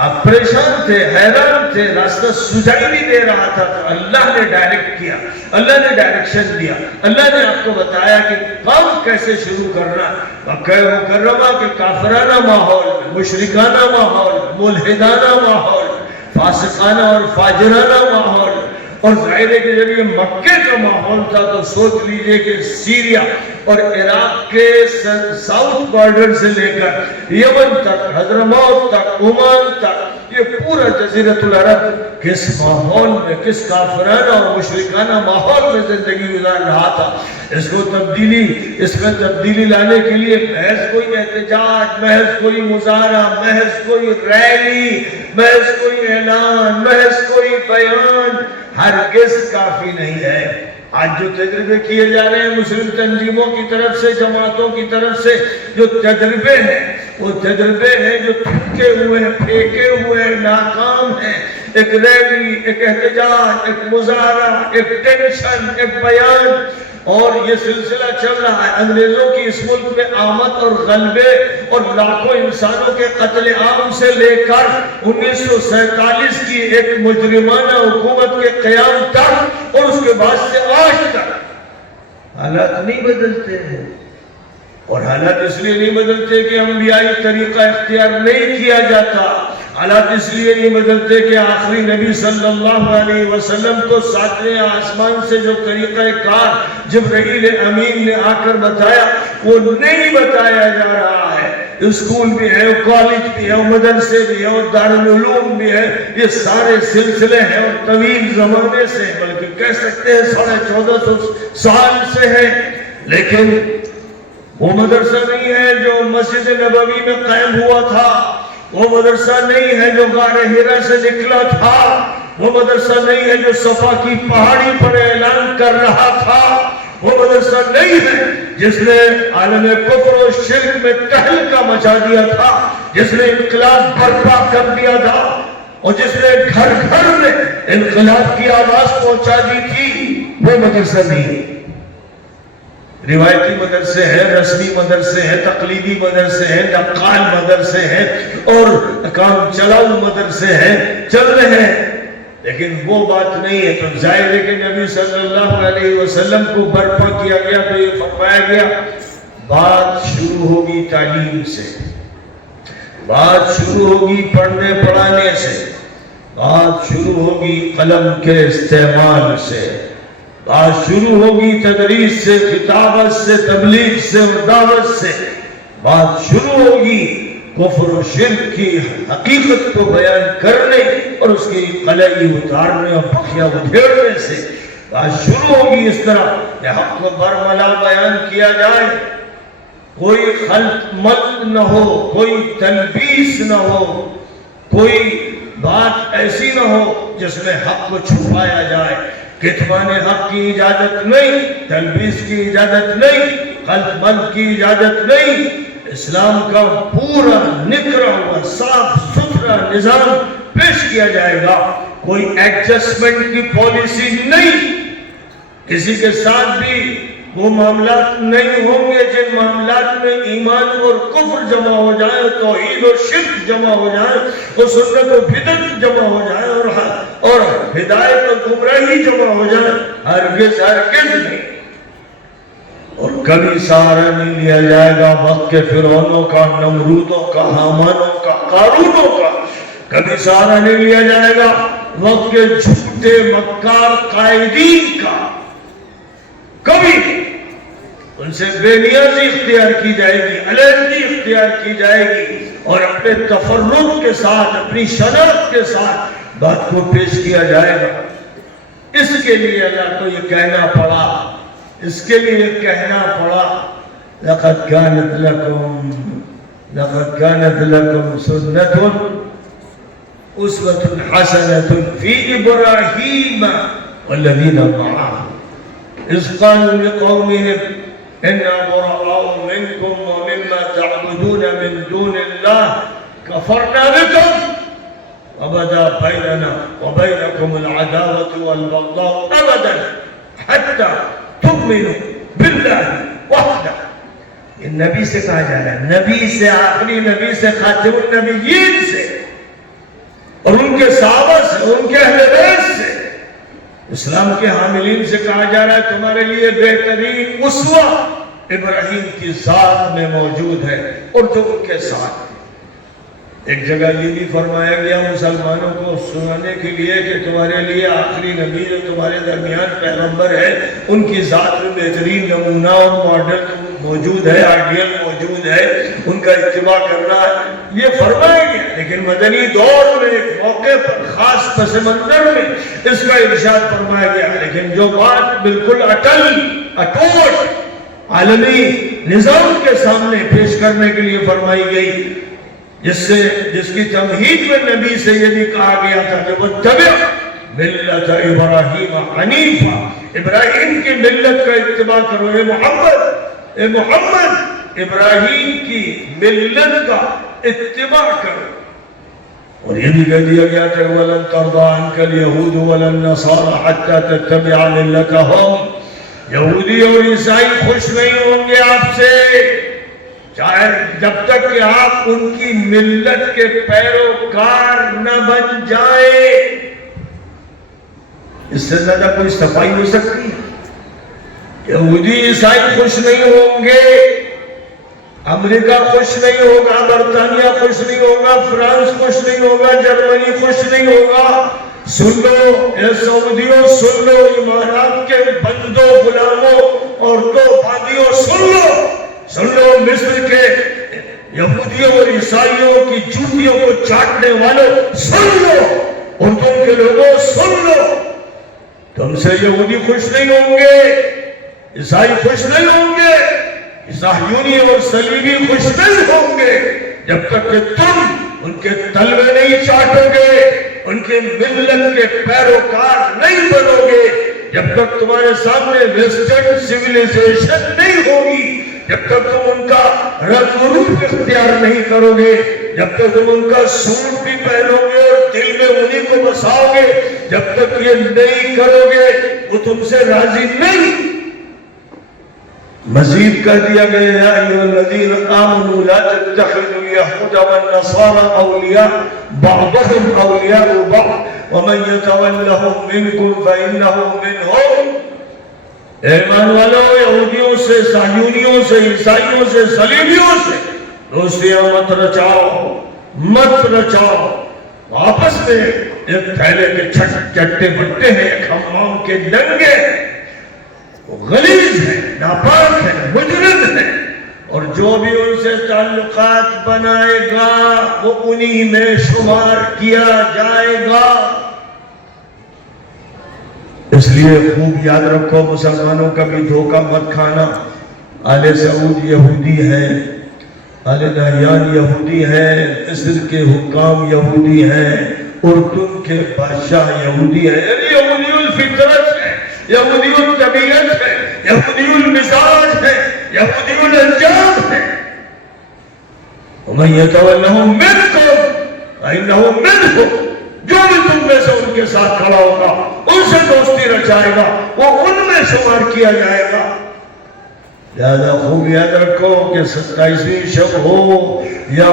آپ پریشان تھے، حیران تھے، راستہ سجائی نہیں دے رہا تھا، تو اللہ نے ڈائریکٹ کیا، اللہ نے ڈائریکشن دیا، اللہ نے آپ کو بتایا کہ کام کیسے شروع کرنا۔ مکہ مکرمہ کے کافرانہ ماحول میں، مشرکانہ ماحول میں، ملحدانہ ماحول میں، فاسقانہ اور فاجرانہ ماحول، اور ظاہر ہے کہ جب یہ مکے کا ماحول تھا تو سوچ لیجئے کہ سیریا اور عراق کے ساؤتھ بارڈر سے لے کر یمن تک، حضرموت تک، عمان تک، یہ پورا جزیرۃ العرب کس ماحول میں، کس کافرانہ اور مشرکانہ ماحول میں زندگی گزار رہا تھا۔ اس میں تبدیلی لانے کے لیے محض کوئی احتجاج، محض کوئی مظاہرہ، محض کوئی ریلی، محض کوئی اعلان، محض کوئی بیان ہرگز کافی نہیں ہے۔ آج جو تجربے کیے جا رہے ہیں مسلم تنظیموں کی طرف سے، جماعتوں کی طرف سے، جو تجربے ہیں وہ تجربے ہیں جو تھکے ہوئے ہیں، پھینکے ہوئے ہیں، ناکام ہیں۔ ایک ریلی، ایک احتجاج، ایک مظاہرہ، ایک ٹینشن، ایک بیان، اور یہ سلسلہ چل رہا ہے. انگریزوں کی اس ملک میں آمد اور غلبے اور لاکھوں انسانوں کے قتل عام سے لے کر 1947 کی ایک مجرمانہ حکومت کے قیام تک اور اس کے بعد سے آج تک حالات نہیں بدلتے ہیں. اور حالات اس لیے نہیں بدلتے کہ انبیائی طریقہ اختیار نہیں کیا جاتا. حالات اس لیے نہیں بدلتے کہ آخری نبی صلی اللہ علیہ وسلم کو ساتویں آسمان سے جو طریقہ کار جبرائیل امین نے آ کر بتایا وہ نہیں بتایا جا رہا ہے. اسکول بھی ہے، کالج بھی ہے، مدرسے بھی ہے، اور دارالعلوم بھی ہے. یہ سارے سلسلے ہیں اور طویل زمانے سے، بلکہ کہہ سکتے ہیں 1450 سال سے ہے. لیکن وہ مدرسہ نہیں ہے جو مسجد نبوی میں قائم ہوا تھا. وہ مدرسہ نہیں ہے جو غار حرا سے نکلا تھا. وہ مدرسہ نہیں ہے جو صفا کی پہاڑی پر اعلان کر رہا تھا. وہ مدرسہ نہیں ہے جس نے عالم کفر و شرک میں تہلکہ مچا دیا تھا، جس نے انقلاب برپا کر دیا تھا اور جس نے گھر گھر میں انقلاب کی آواز پہنچا دی تھی. وہ مدرسہ نہیں. روایتی مدرسے ہیں، رسمی مدرسے ہیں، تقلیدی مدرسے ہیں، نقال مدرسے ہیں اور کام چلاؤ مدرسے ہیں، چل رہے ہیں. لیکن وہ بات نہیں ہے. تو ظاہر ہے کہ نبی صلی اللہ علیہ وسلم کو برپا کیا گیا تو یہ فرمایا گیا بات شروع ہوگی تعلیم سے، بات شروع ہوگی پڑھنے پڑھانے سے، بات شروع ہوگی قلم کے استعمال سے، بات شروع ہوگی تدریس سے، کتابت سے، تبلیغ سے اور دعوت سے. بات شروع ہوگی کفر و شرک کی حقیقت کو بیان کرنے اور اس کی قلعی اتارنے اور بخیا ادھیڑنے سے. بات شروع ہوگی اس طرح کہ حق کو برملا بیان کیا جائے، کوئی خلط ملط نہ ہو، کوئی تلبیس نہ ہو، کوئی بات ایسی نہ ہو جس میں حق کو چھپایا جائے. کتمان حق کی اجازت نہیں، تلبیس کی اجازت نہیں، خلط ملط کی اجازت نہیں. اسلام کا پورا نکھرا ہوا صاف ستھرا نظام پیش کیا جائے گا. کوئی ایڈجسٹمنٹ کی پالیسی نہیں. کسی کے ساتھ بھی وہ معاملات نہیں ہوں گے جن معاملات میں ایمان اور کفر جمع ہو جائے، توحید اور شرک جمع ہو جائے، اور سنت و بدعت جمع ہو جائے، اور ہدایت اور گمراہی جمع ہو جائے. ہرگز ہرگز نہیں. اور کبھی سہارا نہیں لیا جائے گا وقت کے فرعونوں کا، نمرودوں کا، حامانوں کا، قارونوں کا. کبھی سہارا نہیں لیا جائے گا وقت کے جھوٹے مکار قائدین کا. کبھی ان سے بے نیازی اختیار کی جائے گی، علیحدگی اختیار کی جائے گی، اور اپنے تفرق کے ساتھ، اپنی شناخت کے ساتھ بات کو پیش کیا جائے گا. اس کے لیے اللہ کو یہ کہنا پڑا، اس کے لیے کہنا پڑا لقد كانت لكم سنة أسوة حسنة في إبراهيم والذين معه إذ قالوا لقومهم إنا براء منكم ومما تعبدون من دون الله كفرنا بكم وبدا بيننا وبينكم العداوة والبغضاء أبدا حتى تؤمنوا بالله وحده. نبی سے کہا جا رہا ہے، نبی سے، آخری نبی سے، خاتم النبیین سے اور ان کے صحابہ سے، ان کے اہل بیت سے، اسلام کے حاملین سے کہا جا رہا ہے تمہارے لیے بہترین اسوہ ابراہیم کی ذات میں موجود ہے اور جو ان کے ساتھ. ایک جگہ یہ بھی فرمایا گیا مسلمانوں کو سنانے کے لیے کہ تمہارے لیے آخری نبی جو تمہارے درمیان پیغمبر ہے ان کی ذات میں بہترین نمونہ اور ماڈل موجود ہے، آئیڈیل موجود ہے، ان کا اتباع کرنا ہے. یہ فرمایا گیا. لیکن مدنی دور میں ایک موقع پر خاص پس منظر میں اس کا ارشاد فرمایا گیا. لیکن جو بات بالکل اٹوٹ عالمی نظام کے سامنے پیش کرنے کے لیے فرمائی گئی، جس کی تمہید میں نبی سے یہ بھی کہا گیا تھا کہ وَاتَّبِعْ مِلَّةَ إِبْرَاهِيمَ حَنِيفًا، ابراہیم کی ملت کا اتباع کرو. اے محمد ابراہیم کی ملت کا اتباع کرو. اور یہ بھی کہہ دیا گیا تھا وَلَن تَرْضَىٰ عَنْكَ الْيَهُودُ وَلَا النَّصَارَىٰ حَتَّىٰ تَتَّبِعَ مِلَّتَهُمْ. یہودی اور عیسائی خوش نہیں ہوں گے آپ سے چاہے جب تک کہ آپ ان کی ملت کے پیروکار نہ بن جائیں۔ اس سے زیادہ کوئی صفائی ہو سکتی ہے؟ یہودی عیسائی خوش نہیں ہوں گے، امریکہ خوش نہیں ہوگا، برطانیہ خوش نہیں ہوگا، فرانس خوش نہیں ہوگا، جرمنی خوش نہیں ہوگا۔ سن لو اے سعودیوں، سن لو امارات کے بندوں، غلاموں، عورتوں، بادیوں، سن لو مصر کے یہودیوں اور عیسائیوں کی جوتیوں کو چاٹنے والوں، سن لو اردن کے لوگوں، سن لو، تم سے یہودی خوش نہیں ہوں گے، عیسائی خوش نہیں ہوں گے، صہیونی اور صلیبی خوش نہیں ہوں گے جب تک کہ تم ان کے تلوے نہیں چاٹو گے، ان کے ملت کے پیروکار نہیں بنو گے، جب تک تمہارے سامنے ویسٹرن سیویلائزیشن نہیں ہوگی، جب تک تم ان کا رنگ و روپ اختیار نہیں کرو گے، جب تک تم ان کا سوٹ بھی پہنو گے اور دل میں انہی کو بساؤ گے، جب تک یہ نہیں کرو گے وہ تم سے راضی نہیں۔ مزید کہہ دیا گیا ہے ایھا الذین آمنوا لا تتخذوا اليهود والنصارى اولیاء بعضهم اولیاء بعض ومن يتولهم منكم فانه منهم۔ ایمان والو، یہودیوں سے، صہیونیوں سے، عیسائیوں سے، صلیبیوں سے دوستیاں مت رچاؤ۔ آپس میں ایک تھیلے کے چٹے بٹے ہیں، ایک حمام کے ڈنگے، وہ غلیظ ہے، ناپاک ہے، مجرم ہے، اور جو بھی ان سے تعلقات بنائے گا وہ انہی میں شمار کیا جائے گا۔ اس لیے خوب یاد رکھو، مسلمانوں کا بھی دھوکہ مت کھانا۔ آل سعود یہودی ہیں، آل نہیان یہودی ہیں، مصر کے حکام یہودی ہیں، اردن کے بادشاہ یہودی ہیں، یہودی الفطرت ہے، یہودی الطبیعت ہے، یہودی المزاج ہے، یہودی الانجام ہے۔ وَمَن يَتَوَلَّهُم مِّنكُمْ فَإِنَّهُ مِنْهُمْ۔ جو بھی تم میں سے ان کے ساتھ کھڑا ہوگا، ان سے دوستی رچائے گا، وہ ان میں شمار کیا جائے گا۔ لہذا خوب یاد رکھو کہ 27ویں شب ہو یا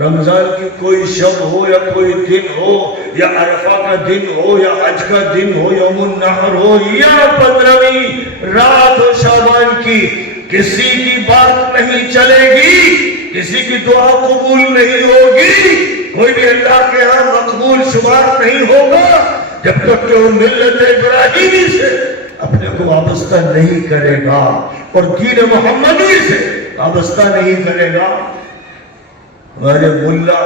رمضان کی کوئی شب ہو یا کوئی دن ہو یا عرفہ کا دن ہو یا حج کا دن ہو، یوم النحر ہو یا 15ویں رات ہو شعبان کی، کسی کی بات نہیں چلے گی، کسی کی دعا قبول نہیں ہوگی، کوئی بھی اللہ کے ہاں مقبول شمار نہیں ہوگا جب تک کہ وہ ملت ابراہیمی سے اپنے کو وابستہ نہیں کرے گا اور دین محمدی سے وابستہ نہیں کرے گا۔ ہمارے ملا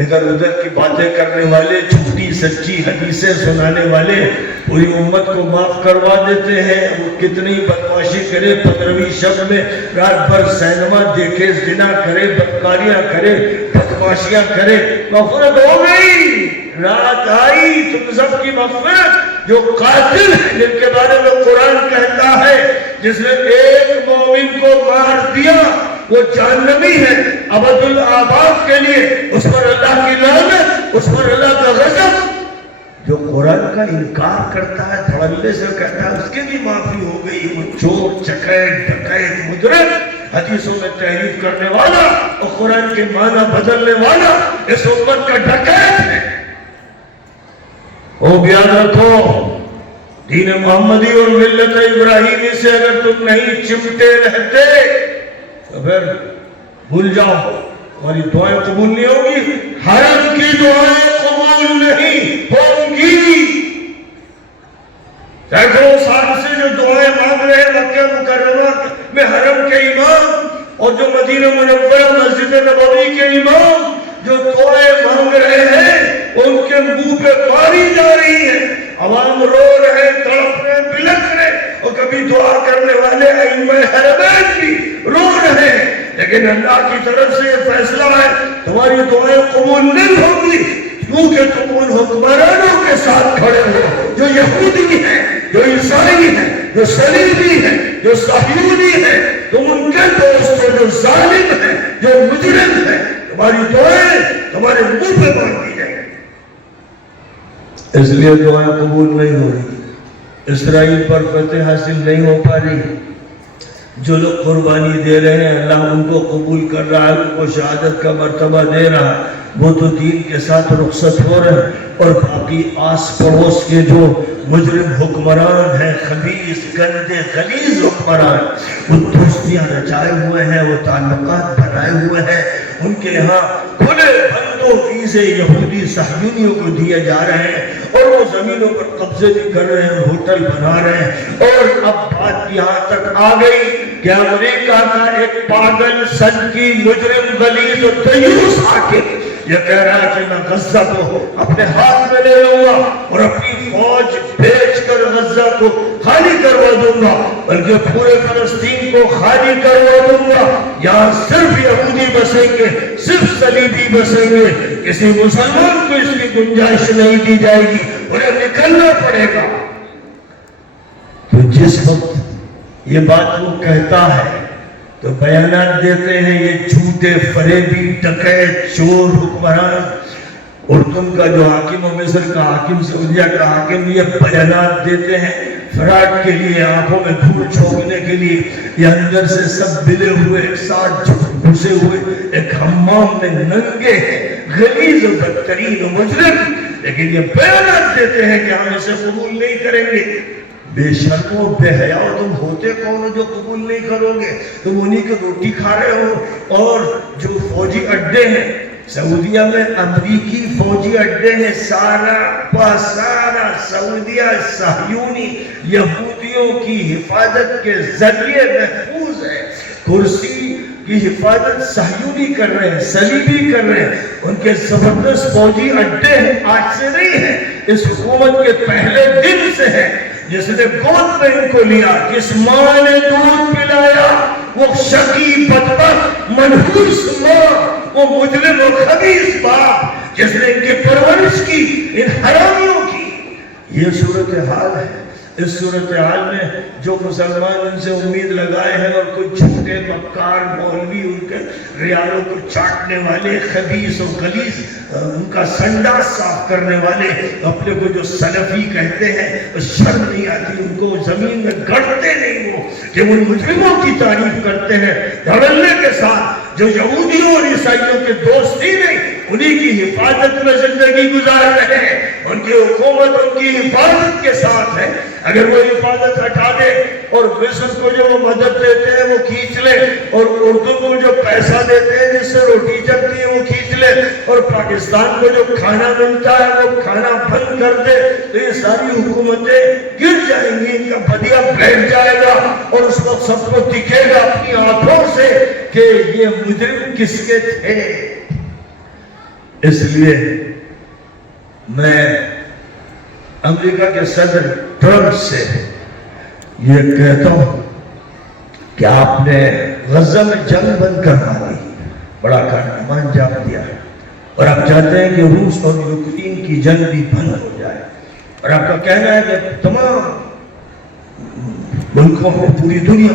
ادھر ادھر کی باتیں کرنے والے، جھوٹی سچی حدیثیں سنانے والے پوری امت کو معاف کروا دیتے ہیں۔ وہ کتنی بدمعاشی کرے، 15ویں شب میں رات بھر سینما دیکھے، زنا کرے، بدکاریاں کرے، بدمعاشیاں کرے، مغفرت ہو گئی، رات آئی، تم سب کی مغفرت۔ جو قاتل ہے جن کے بارے میں قرآن کہتا ہے جس نے ایک مومن کو مار دیا وہ جہنمی ہے ابد الآباد کے لیے، اس پر اللہ کی لعنت، اس پر اللہ کا غضب۔ جو قرآن کا انکار کرتا ہے، دھڑلے سے کہتا ہے، اس کی بھی معافی ہو گئی، وہ چور، چکیت، ڈکیت، مجرم، حدیثوں میں تحریف کرنے والا اور قرآن کے معنی بدلنے والا اس امت کا ڈکیت ہے۔ وہ یاد رکھو، دین محمدی اور ملت ابراہیمی سے اگر تم نہیں چمٹے رہتے تو پھر بھول جاؤ، تمہاری دعائیں قبول نہیں ہوگی، حرم کی دعائیں قبول نہیں ہوں گی۔ سینکڑوں سال سے جو دعائیں مانگ رہے ہیں مکہ مکرمہ میں حرم کے امام اور جو مدینہ منورہ مسجد نبوی کے امام جو دعائیں مانگ رہے ہیں ان کے منہ پہ باری جا رہی ہے، عوام رو رہے، تڑپ رہے، بلک رہے، اور کبھی دعا کرنے والے ائمہ حرمین بھی رو رہے ہیں، لیکن اللہ کی طرف سے یہ فیصلہ ہے تمہاری دعائیں قبول نہیں ہوگی کیونکہ تم ان حکمرانوں کے ساتھ کھڑے ہو جو یہودی ہیں، جو عیسائی ہیں، جو صلیبی ہیں، جو صہیونی ہیں، تم ان کے دوست ہو جو ظالم ہیں، جو مجرم ہیں، تمہاری دعائیں تمہارے منہ پہ باندھ دی جائیں۔ اس لیے دعائیں قبول نہیں ہو رہی، اسرائیل پر فتح حاصل نہیں ہو پا رہی. جو لوگ قربانی دے رہے ہیں اللہ ان کو قبول کر رہا ہے, ان کو شہادت کا مرتبہ دے رہا ہے, وہ تو دین کے ساتھ رخصت ہو رہے ہیں. اور باقی آس پڑوس کے جو مجرم حکمران ہیں, خبیث گندے غلیظ حکمران, وہ دوستیاں رچائے ہوئے ہیں, وہ تعلقات بنائے ہوئے ہیں. ان کے یہاں کھلے بندوں ویزے یہودی صہیونیوں کو دیے جا رہے ہیں, اور وہ زمینوں پر قبضے بھی کر رہے ہیں, ہوٹل بنا رہے ہیں. اور اب بات یہاں تک آ گئی کہ امریکہ کا ایک پاگل سنکی مجرم غلیظ و دیوس حاکم یہ کہہ رہا ہے کہ میں غزہ کو اپنے ہاتھ میں لے لوں گا اور اپنی فوج بھیج کر غزہ کو خالی کروا دوں گا, بلکہ پورے فلسطین کو خالی کروا دوں گا. یہاں صرف یہودی بسیں گے, صرف صلیبی بسیں گے, کسی مسلمان کو اس کی گنجائش نہیں دی جائے گی, انہیں نکلنا پڑے گا. تو جس وقت یہ بات وہ کہتا ہے تو بیانات دیتے ہیں یہ جھوٹے فریبی ڈکیت چور حکمران. اردن کا جو حاکم و مصر کا حاکم, سعودیہ کا حاکم, یہ بیانات دیتے ہیں فراڈ کے لیے, آنکھوں میں دھول جھونکنے کے لیے. یہ اندر سے سب ملے ہوئے ایک ساتھ گھسے ہوئے ایک حمام میں ننگے غلیظ و بدترین و مجرم, لیکن یہ بیانات دیتے ہیں کہ ہم اسے قبول نہیں کریں گے. بے شرم و بے حیا تم ہوتے کون ہو جو قبول نہیں کرو گے؟ تم انہی کی روٹی کھا رہے ہو. اور جو فوجی اڈے ہیں سعودیہ میں, امریکی فوجی اڈے ہیں, سارا سعودیہ صہیونی یہودیوں کی حفاظت کے ذریعے محفوظ ہے. کرسی کی حفاظت صہیونی کر رہے ہیں, صلیبی کر رہے ہیں. ان کے زبردست فوجی اڈے ہیں, آج سے نہیں ہے, اس حکومت کے پہلے دن سے ہے. جس نے گود میں ان کو لیا, جس ماں نے دودھ پلایا, وہ شقی بدبخت منحوس ماں, وہ مجرم و خبیث باپ جس نے ان کی پرورش کی, ان حرامیوں کی. یہ صورتحال ہے. اس صورتحال میں جو مسلمان ان سے امید لگائے ہیں اور کچھ جھوٹے مکار مولوی ان کے ریالوں کو چاٹنے والے, خبیث و غلیظ ان کا سنڈا صاف کرنے والے, اپنے کو جو سلفی کہتے ہیں, شرم نہیں آتی ان کو, زمین میں گڑتے نہیں وہ کہ ان مجرموں کی تعریف کرتے ہیں دھڑلے کے ساتھ جو یہودیوں اور عیسائیوں کے دوست ہی نہیں, انہی کی حفاظت میں زندگی گزار رہے ہیں. ان کی حکومت ان کی حفاظت کے ساتھ ہے. اگر وہ حفاظت ہٹا دے اور مصر کو جو وہ مدد دیتے ہیں وہ کھینچ لے, اور اردن کو جو پیسہ دیتے ہیں جس سے روٹی چلتی ہے وہ کھینچ لے, اور پاکستان کو جو کھانا ملتا ہے وہ کھانا بند کر دے, تو یہ ساری حکومتیں گر جائیں گی, ان کا بدیا بیٹھ جائے گا, اور اس وقت سب کو دکھے گا اپنی آنکھوں سے کہ یہ مجرم کس کے تھے. اس لیے میں امریکہ کے صدر ٹرمپ سے یہ کہتا ہوں کہ آپ نے غزہ میں جنگ بند کروا دی, بڑا کارنامہ انجام دیا ہے, اور آپ چاہتے ہیں کہ روس اور یوکرین کی جنگ بھی بند ہو جائے, اور آپ کا کہنا ہے کہ تمام ملکوں کو, پوری دنیا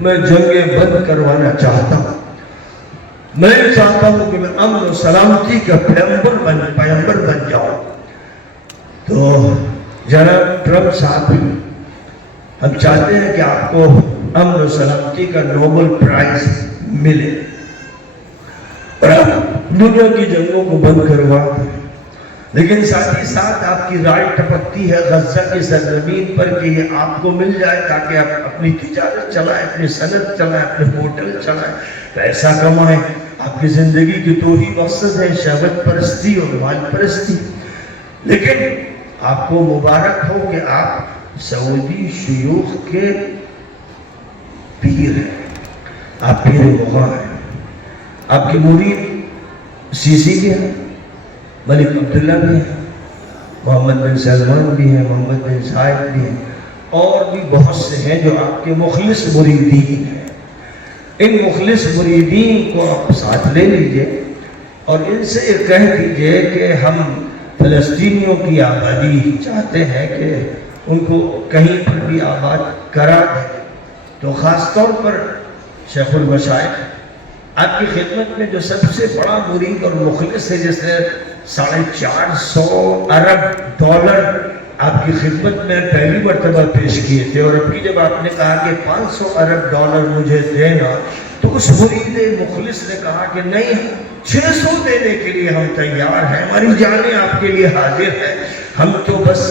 میں جنگیں بند کروانا چاہتا ہوں. میں چاہتا ہوں کہ میں امن و سلامتی کا پیغمبر بن جاؤں. تو جناب ٹرمپ صاحب, ہم چاہتے ہیں کہ آپ کو امن و سلامتی کا نوبل پرائز ملے, اور آپ دنیا کی جنگوں کو بند کروا, لیکن ساتھ ہی ساتھ آپ کی رائے ٹپکتی ہے غزہ کی سرزمین پر کہ یہ آپ کو مل جائے تاکہ آپ اپنی تجارت چلائیں, اپنی صنعت چلائیں, اپنے ہوٹل چلائیں, پیسہ کمائیں. آپ کی زندگی کی دو ہی مقصد ہے, شہوت پرستی اور مال پرستی. لیکن آپ کو مبارک ہو کہ آپ سعودی شیوخ کے پیر ہیں, آپ پیر مغاں ہیں. آپ کے مرید سیسی بھی ہیں, ملک عبداللہ بھی ہیں, محمد بن سلمان بھی ہیں, محمد بن زائد بھی ہیں, اور بھی بہت سے ہیں جو آپ کے مخلص مریدین ہیں. ان مخلص مریدین کو آپ ساتھ لے لیجئے اور ان سے یہ کہہ دیجئے کہ ہم فلسطینیوں کی آبادی چاہتے ہیں کہ ان کو کہیں پر بھی آباد کرا دیں. تو خاص طور پر شیخ المشائخ آپ کی خدمت میں جو سب سے بڑا مرید اور مخلص ہے, جس نے $450 ارب آپ کی خدمت میں پہلی مرتبہ پیش کیے تھے، اور ابھی جب آپ نے کہا کہ 500 ارب ڈالر مجھے دینا، تو اس مرید مخلص نے کہا کہ نہیں، 600 دینے کے لیے ہم تیار ہیں، ہماری جانیں آپ کے لیے حاضر ہیں، ہم تو بس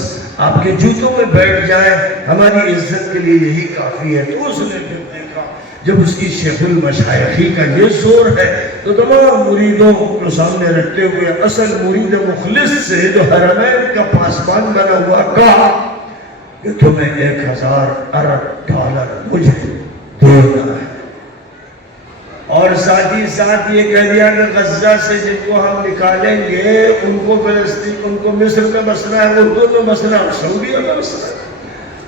آپ کے جوتوں میں بیٹھ جائیں، ہماری عزت کے لیے یہی کافی ہے۔ تو اس نے پھر دیکھا جب اس کی شیخ المشایخی کا یہ زور ہے، تو تمام مریدوں کو سامنے رکھتے ہوئے اصل مرید مخلص سے جو حرمین کا پاسبان بنا ہوا کہا کہ تمہیں 1000 ارب ڈالر مجھے دینا ہے، اور ساتھ ہی ساتھ یہ کہہ دیا کہ غزہ سے جن کو ہم نکالیں گے ان کو فلسطین، ان کو مصر میں بسنا ہے، اردن میں بسنا ہے، سعودیہ میں بسنا ہے۔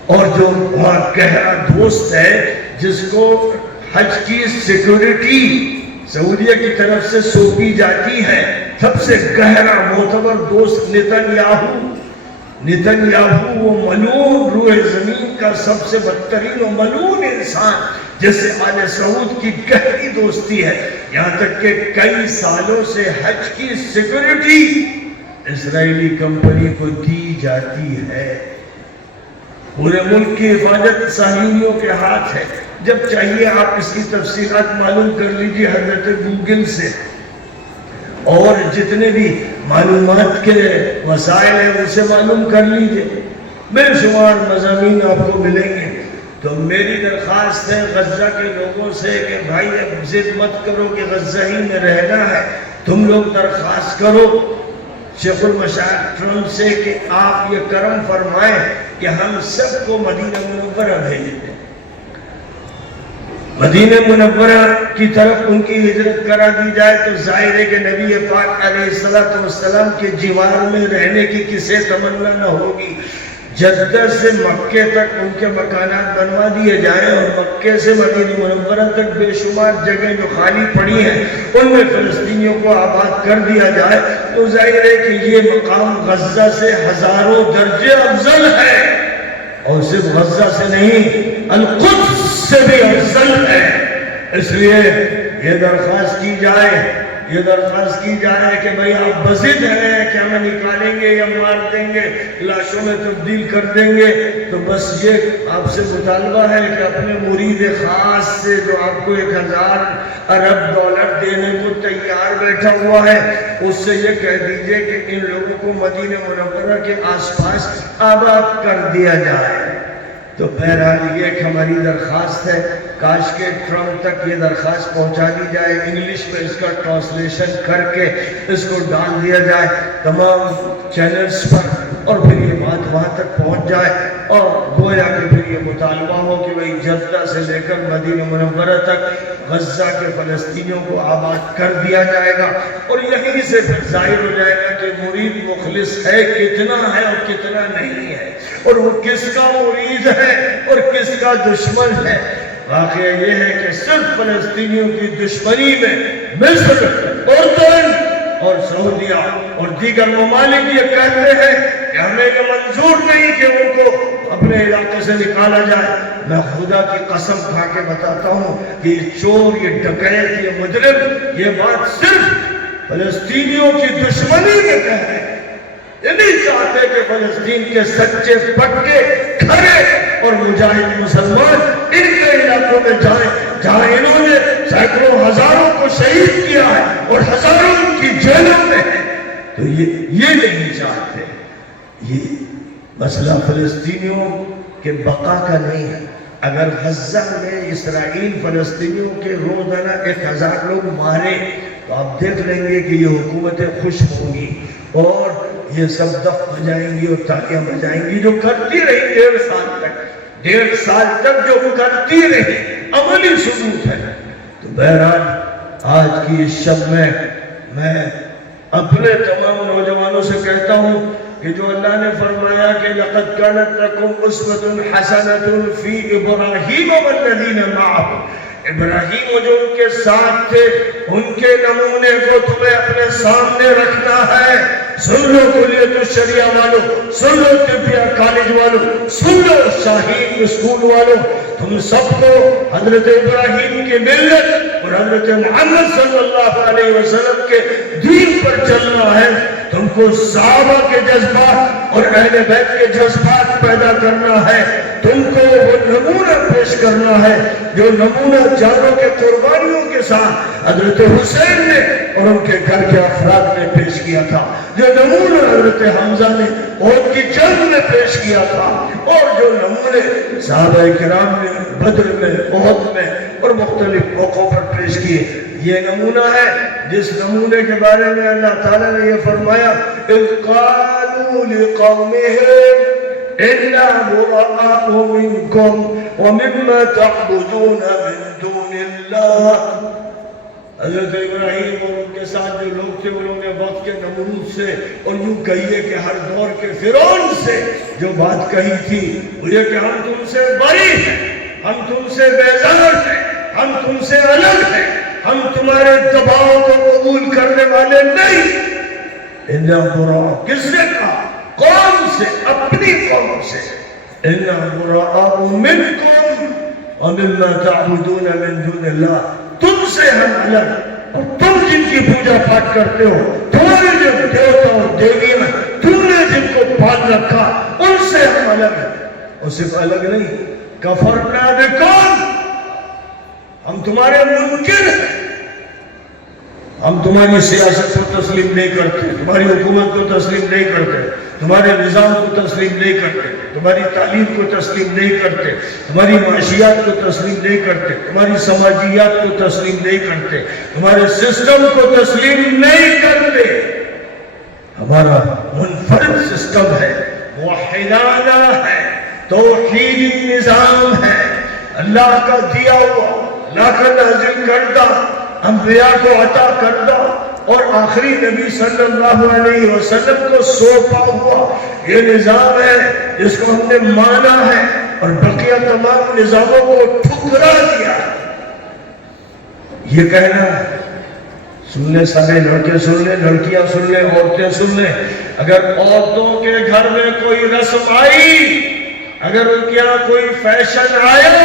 اور جو وہاں گہرا دوست ہے جس کو حج کی سیکورٹی سعودیہ کی طرف سے سونپی جاتی ہے، سب سے گہرا معتبر دوست نتنیاہو، وہ ملعون روح زمین کا سب سے بدترین و ملعون انسان، جس سے آل سعود کی گہری دوستی ہے، یہاں تک کہ کئی سالوں سے حج کی سیکورٹی اسرائیلی کمپنی کو دی جاتی ہے۔ پورے ملک کی حفاظت صہیونیوں کے ہاتھ ہے۔ جب چاہیے آپ اس کی تفصیلات معلوم کر لیجیے حضرت گوگل سے، اور جتنے بھی معلومات کے وسائل ہیں ان سے معلوم کر لیجیے، بے شمار مضامین آپ کو ملیں گے۔ تو میری درخواست ہے غزہ کے لوگوں سے کہ بھائی اب ضد مت کرو کہ غزہ ہی میں رہنا ہے، تم لوگ درخواست کرو شیخ المشائخ ٹرمپ سے کہ آپ یہ کرم فرمائیں کہ ہم سب کو مدینہ منورہ بھیج دیں، مدینہ منورہ کی طرف ان کی ہجرت کرا دی جائے، تو ظاہر ہے کہ نبی پاک علیہ السلام کے جوار میں رہنے کی کسے تمنا نہ ہوگی۔ جدہ سے مکے تک ان کے مکانات بنوا دیے جائیں، اور مکے سے مدینہ منورہ تک بے شمار جگہیں جو خالی پڑی ہیں ان میں فلسطینیوں کو آباد کر دیا جائے، تو ظاہر ہے کہ یہ مقام غزہ سے ہزاروں درجے افضل ہے، اور صرف غزہ سے نہیں القدس سے بھی افضل ہے۔ اس لیے یہ درخواست کی جائے کہ بھئی آپ بضد ہیں کہ ہمیں نکالیں گے یا مار دیں گے، لاشوں میں تبدیل کر دیں گے، تو بس یہ آپ سے مطالبہ ہے کہ اپنے مرید خاص سے جو آپ کو 1000 ارب ڈالر دینے کو تیار بیٹھا ہوا ہے، اس سے یہ کہہ دیجئے کہ ان لوگوں کو مدینہ منورہ کے آس پاس آباد کر دیا جائے۔ تو بہرحال یہ ایک ہماری درخواست ہے، کاش کے ٹرمپ تک یہ درخواست پہنچا دی جائے، انگلش میں اس کا ٹرانسلیشن کر کے اس کو ڈال دیا جائے تمام چینلز پر، اور پھر یہ بات وہاں تک پہنچ جائے، اور گویا کہ پھر یہ مطالبہ ہو کہ وہی جدہ سے لے کر مدینہ منورہ تک غزہ کے فلسطینیوں کو آباد کر دیا جائے گا، اور یہیں سے پھر ظاہر ہو جائے گا کہ مرید مخلص ہے کتنا ہے اور کتنا نہیں ہے، اور وہ کس کا مرید ہے اور کس کا دشمن ہے۔ واقعہ یہ ہے کہ صرف فلسطینیوں کی دشمنی میں مصر، اردن اور سعودیہ اور دیگر ممالک یہ کہتے ہیں کہ ہمیں یہ منظور نہیں کہ ان کو اپنے علاقے سے نکالا جائے۔ میں خدا کی قسم کھا کے بتاتا ہوں کہ یہ چور، یہ ڈکیت، یہ مجرم یہ بات صرف فلسطینیوں کی دشمنی میں کہہ رہے ہیں۔ یہ نہیں چاہتے کہ فلسطین کے سچے پکے کھڑے اور مجاہد مسلمان ان کے علاقوں میں جائیں جہاں انہوں نے سینکڑوں ہزاروں کو شہید کیا ہے اور ہزاروں کی جیلوں میں ہیں، تو یہ نہیں چاہتے۔ یہ مسئلہ فلسطینیوں کے بقا کا نہیں ہے۔ اگر غزہ میں اسرائیل فلسطینیوں کے روزانہ 1000 لوگ مارے تو آپ دیکھ لیں گے کہ یہ حکومتیں خوش ہوں گی، اور یہ سب دف بجائیں گی اور تالیاں بجائیں گی، جو کرتی رہی 1.5 سال تک جو کرتی رہی، عملی ثبوت ہے۔ تو بہرحال آج کی اس شب میں اپنے تمام نوجوانوں سے کہتا ہوں کہ جو اللہ نے فرمایا کہ لَقَدْ كَانَتْ لَكُمْ أُسْوَةٌ حَسَنَةٌ فِي إِبْرَاهِيمَ وَالَّذِينَ مَعَهُ، ابراہیم جو ان کے ساتھ تھے ان کے نمونے کو تمہیں اپنے سامنے رکھنا ہے۔ سن لو کلیت الشریعہ والو، سن لو طبیہ کالج والو، سن لو شاہین اسکول والو، تم سب کو حضرت ابراہیم کی ملت اور حضرت محمد صلی اللہ علیہ وسلم کے دین پر چلنا ہے۔ تم کو صحابہ کے جذبات اور اہل بیت کے جذبات پیدا کرنا ہے، تم کو وہ نمونہ پیش کرنا ہے جو نمونہ جانوں کے قربانیوں کے ساتھ حضرت حسین نے اور ان کے گھر کے افراد نے پیش کیا تھا، جو نمونہ حضرت حمزہ نے احد کی جنگ میں پیش کیا تھا، اور جو نمونے صحابہ کرام نے بدر میں، احد میں اور مختلف موقعوں پر پیش کیے، یہ نمونہ ہے جس نمونے کے بارے میں اللہ تعالیٰ نے یہ فرمایا اِذْ قَالُوا لِقَوْمِهِمْ إِنَّا بُرَآءُ مِنْكُمْ وَمِمَّا تَعْبُدُونَ مِنْ دُونِ اللَّهِ۔ حضرت ابراہیم اور ان کے ساتھ جو لوگ تھے انہوں نے وقت کے نمرود سے اور یوں کہیے کہ ہر دور کے فرعون سے جو بات کہی تھی وہ یہ کہ ہم تم سے بری ہیں، ہم تم سے بیزار ہیں، ہم تم سے الگ ہیں، ہم تمہارے دباؤ کو قبول کرنے والے نہیں۔ اِنَّا بُرَآءُ کس نے کہا؟ قوم سے، اپنی قوم سے۔ اِنَّا بُرَآءُ مِنْكُمْ وَمِمَّا تَعْبُدُونَ مِنْ دُونِ اللَّهِ، تم سے ہم الگ، اور تم جن کی پوجا پاٹ کرتے ہو، تمہارے جو دیوتا اور دیویاں تم نے جن کو پال رکھا، ان سے ہم الگ ہیں۔ اور صرف الگ نہیں، کفرنا بکم، ہم تمہارے منکر ہیں، ہم تمہاری سیاست کو تسلیم نہیں کرتے، تمہاری حکومت کو تسلیم نہیں کرتے، تمہارے نظام کو تسلیم نہیں کرتے، تمہاری تعلیم کو تسلیم نہیں کرتے، تمہاری معاشیات کو تسلیم نہیں کرتے، تمہاری سماجیات کو تسلیم نہیں کرتے، تمہارے سسٹم کو تسلیم نہیں کرتے۔ ہمارا منفرد سسٹم ہے، موحدانہ ہے، توحیدی نظام ہے، اللہ کا دیا ہوا، اللہ کا نازل کردہ، انبیاء کو عطا کردہ اور آخری نبی صلی اللہ علیہ وسلم کو سونپا ہوا یہ نظام ہے جس کو ہم نے مانا ہے اور بقیہ تمام نظاموں کو ٹھکرا دیا۔ یہ کہنا ہے، سن لیں سارے لڑکے، سن لیں لڑکیاں، سن لیں عورتیں، سن لیں، اگر عورتوں کے گھر میں کوئی رسم آئی، اگر ان کے یہاں کوئی فیشن آیا،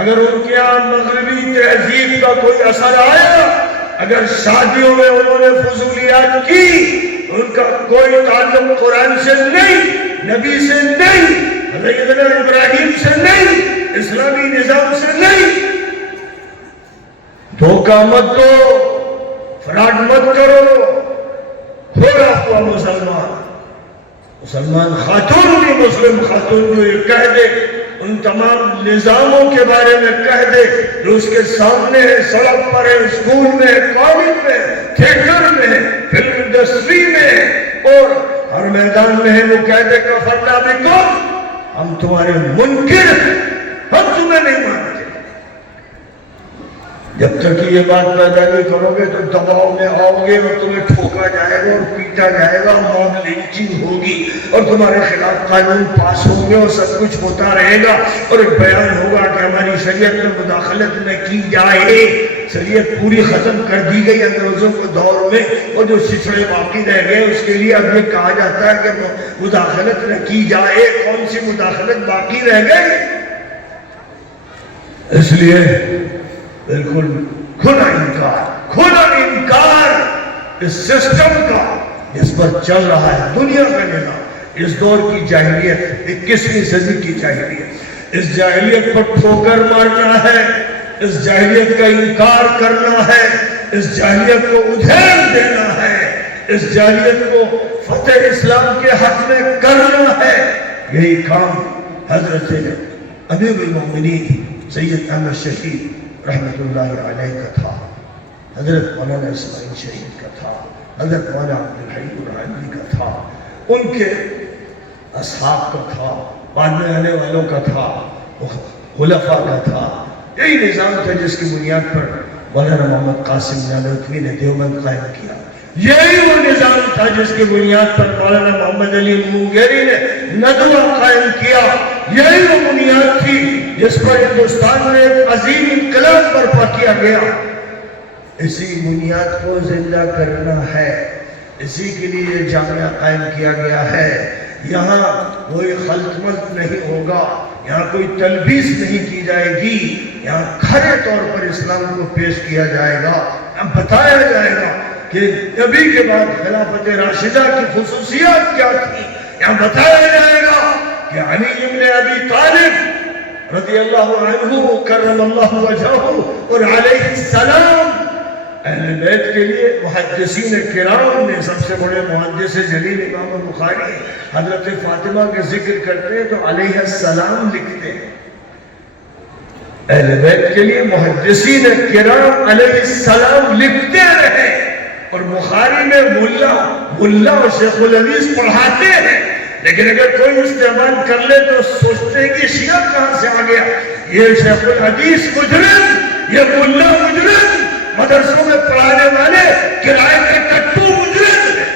اگر ان کے یہاں مغربی تہذیب کا کوئی اثر آیا، اگر شادیوں میں انہوں نے فضولیات کی، ان کا کوئی تعلق قرآن سے نہیں، نبی سے نہیں، سیدنا ابراہیم سے نہیں، اسلامی نظام سے نہیں، دھوکہ مت دو، فراڈ مت کرو۔ تھوڑا ہوا مسلمان خاتون بھی، مسلم خاتون جو یہ کہہ دے، ان تمام نظاموں کے بارے میں کہہ دے جو اس کے سامنے ہے، سڑک پر ہے، اسکول میں، کالج میں، تھیٹر میں، فلم انڈسٹری میں اور ہر میدان میں ہے، وہ کہہ دے کفرنا بکم، ہم تمہارے منکر ہیں، ہم تمہیں نہیں مانتے۔ جب تک یہ بات پیدا نہیں کرو گے تو دباؤ میں آؤ گے اور تمہیں ٹھوکا جائے گا اور پیٹا جائے گا، موب لنچنگ ہوگی اور تمہارے خلاف قانون پاس ہوں گے اور سب کچھ ہوتا رہے گا اور ایک بیان ہوگا کہ ہماری شریعت میں مداخلت نہ کی جائے۔ شریعت پوری ختم کر دی گئی انگریزوں کے دور میں، اور جو چھچڑے باقی رہ گئے اس کے لیے اب یہ کہا جاتا ہے کہ مداخلت نہ کی جائے۔ کون سی مداخلت باقی رہ گئی؟ اس لیے بالکل کھلا انکار اس سسٹم کا جس پر چل رہا ہے دنیا کا نظام، اس دور کی جاہلیت، 21ویں صدی کی جاہلیت، اس جاہلیت پر ٹھوکر مارنا ہے، اس جاہلیت کا انکار کرنا ہے، اس جاہلیت کو ادھیر دینا ہے، اس جاہلیت کو فتح اسلام کے حق میں کرنا ہے۔ یہی کام حضرت امیر المومنین سید احمد شہید رحمت اللہ علیہ کا تھا، حضرت مولانا اسماعیل شہید کا تھا، حضرت مولانا عبدالحی الرحمانی کا تھا، ان کے اصحاب کا تھا، بعد میں آنے والوں کا تھا، خلفاء کا تھا۔ یہی نظام تھا جس کی بنیاد پر مولانا محمد قاسم نانوتوی نے دیوبند قائم کیا، یہی وہ نظام تھا جس کی بنیاد پر مولانا محمد علی مونگیری نے ندوہ قائم کیا، یہی وہ بنیاد تھی جس پر ہندوستان میں ایک عظیم انقلاب برپا کیا گیا۔ اسی بنیاد کو زندہ کرنا ہے، اسی کے لیے جامعہ قائم کیا گیا ہے۔ یہاں کوئی خلط ملط نہیں ہوگا، یہاں کوئی تلبیس نہیں کی جائے گی، یہاں کھرے طور پر اسلام کو پیش کیا جائے گا، یہاں بتایا جائے گا کہ نبی کے بعد خلافت راشدہ کی خصوصیات کیا تھی، یہاں بتایا جائے گا کہ علی بن ابی طالب رضی اللہ عنہ کرم اللہ وجہہ اور علیہ السلام اہل بیت کے لیے محدثین کرام نے، سب سے بڑے محدث جلیل امام بخاری حضرت فاطمہ کا ذکر کرتے ہیں تو علیہ السلام لکھتے ہیں. اہل بیت کے لیے محدثین کرام علیہ السلام لکھتے رہے، اور بخاری میں ملا اور شیخ الحدیث پڑھاتے ہیں. لیکن اگر کوئی استعمال کر لے تو سوچتے ہیں کہ شیعہ کہاں سے آ گیا، یہ شیخ الحدیث مجرم، یہ ملا مجرم، مدرسوں میں پڑھانے والے کرائے کے کٹو مجرم ہیں.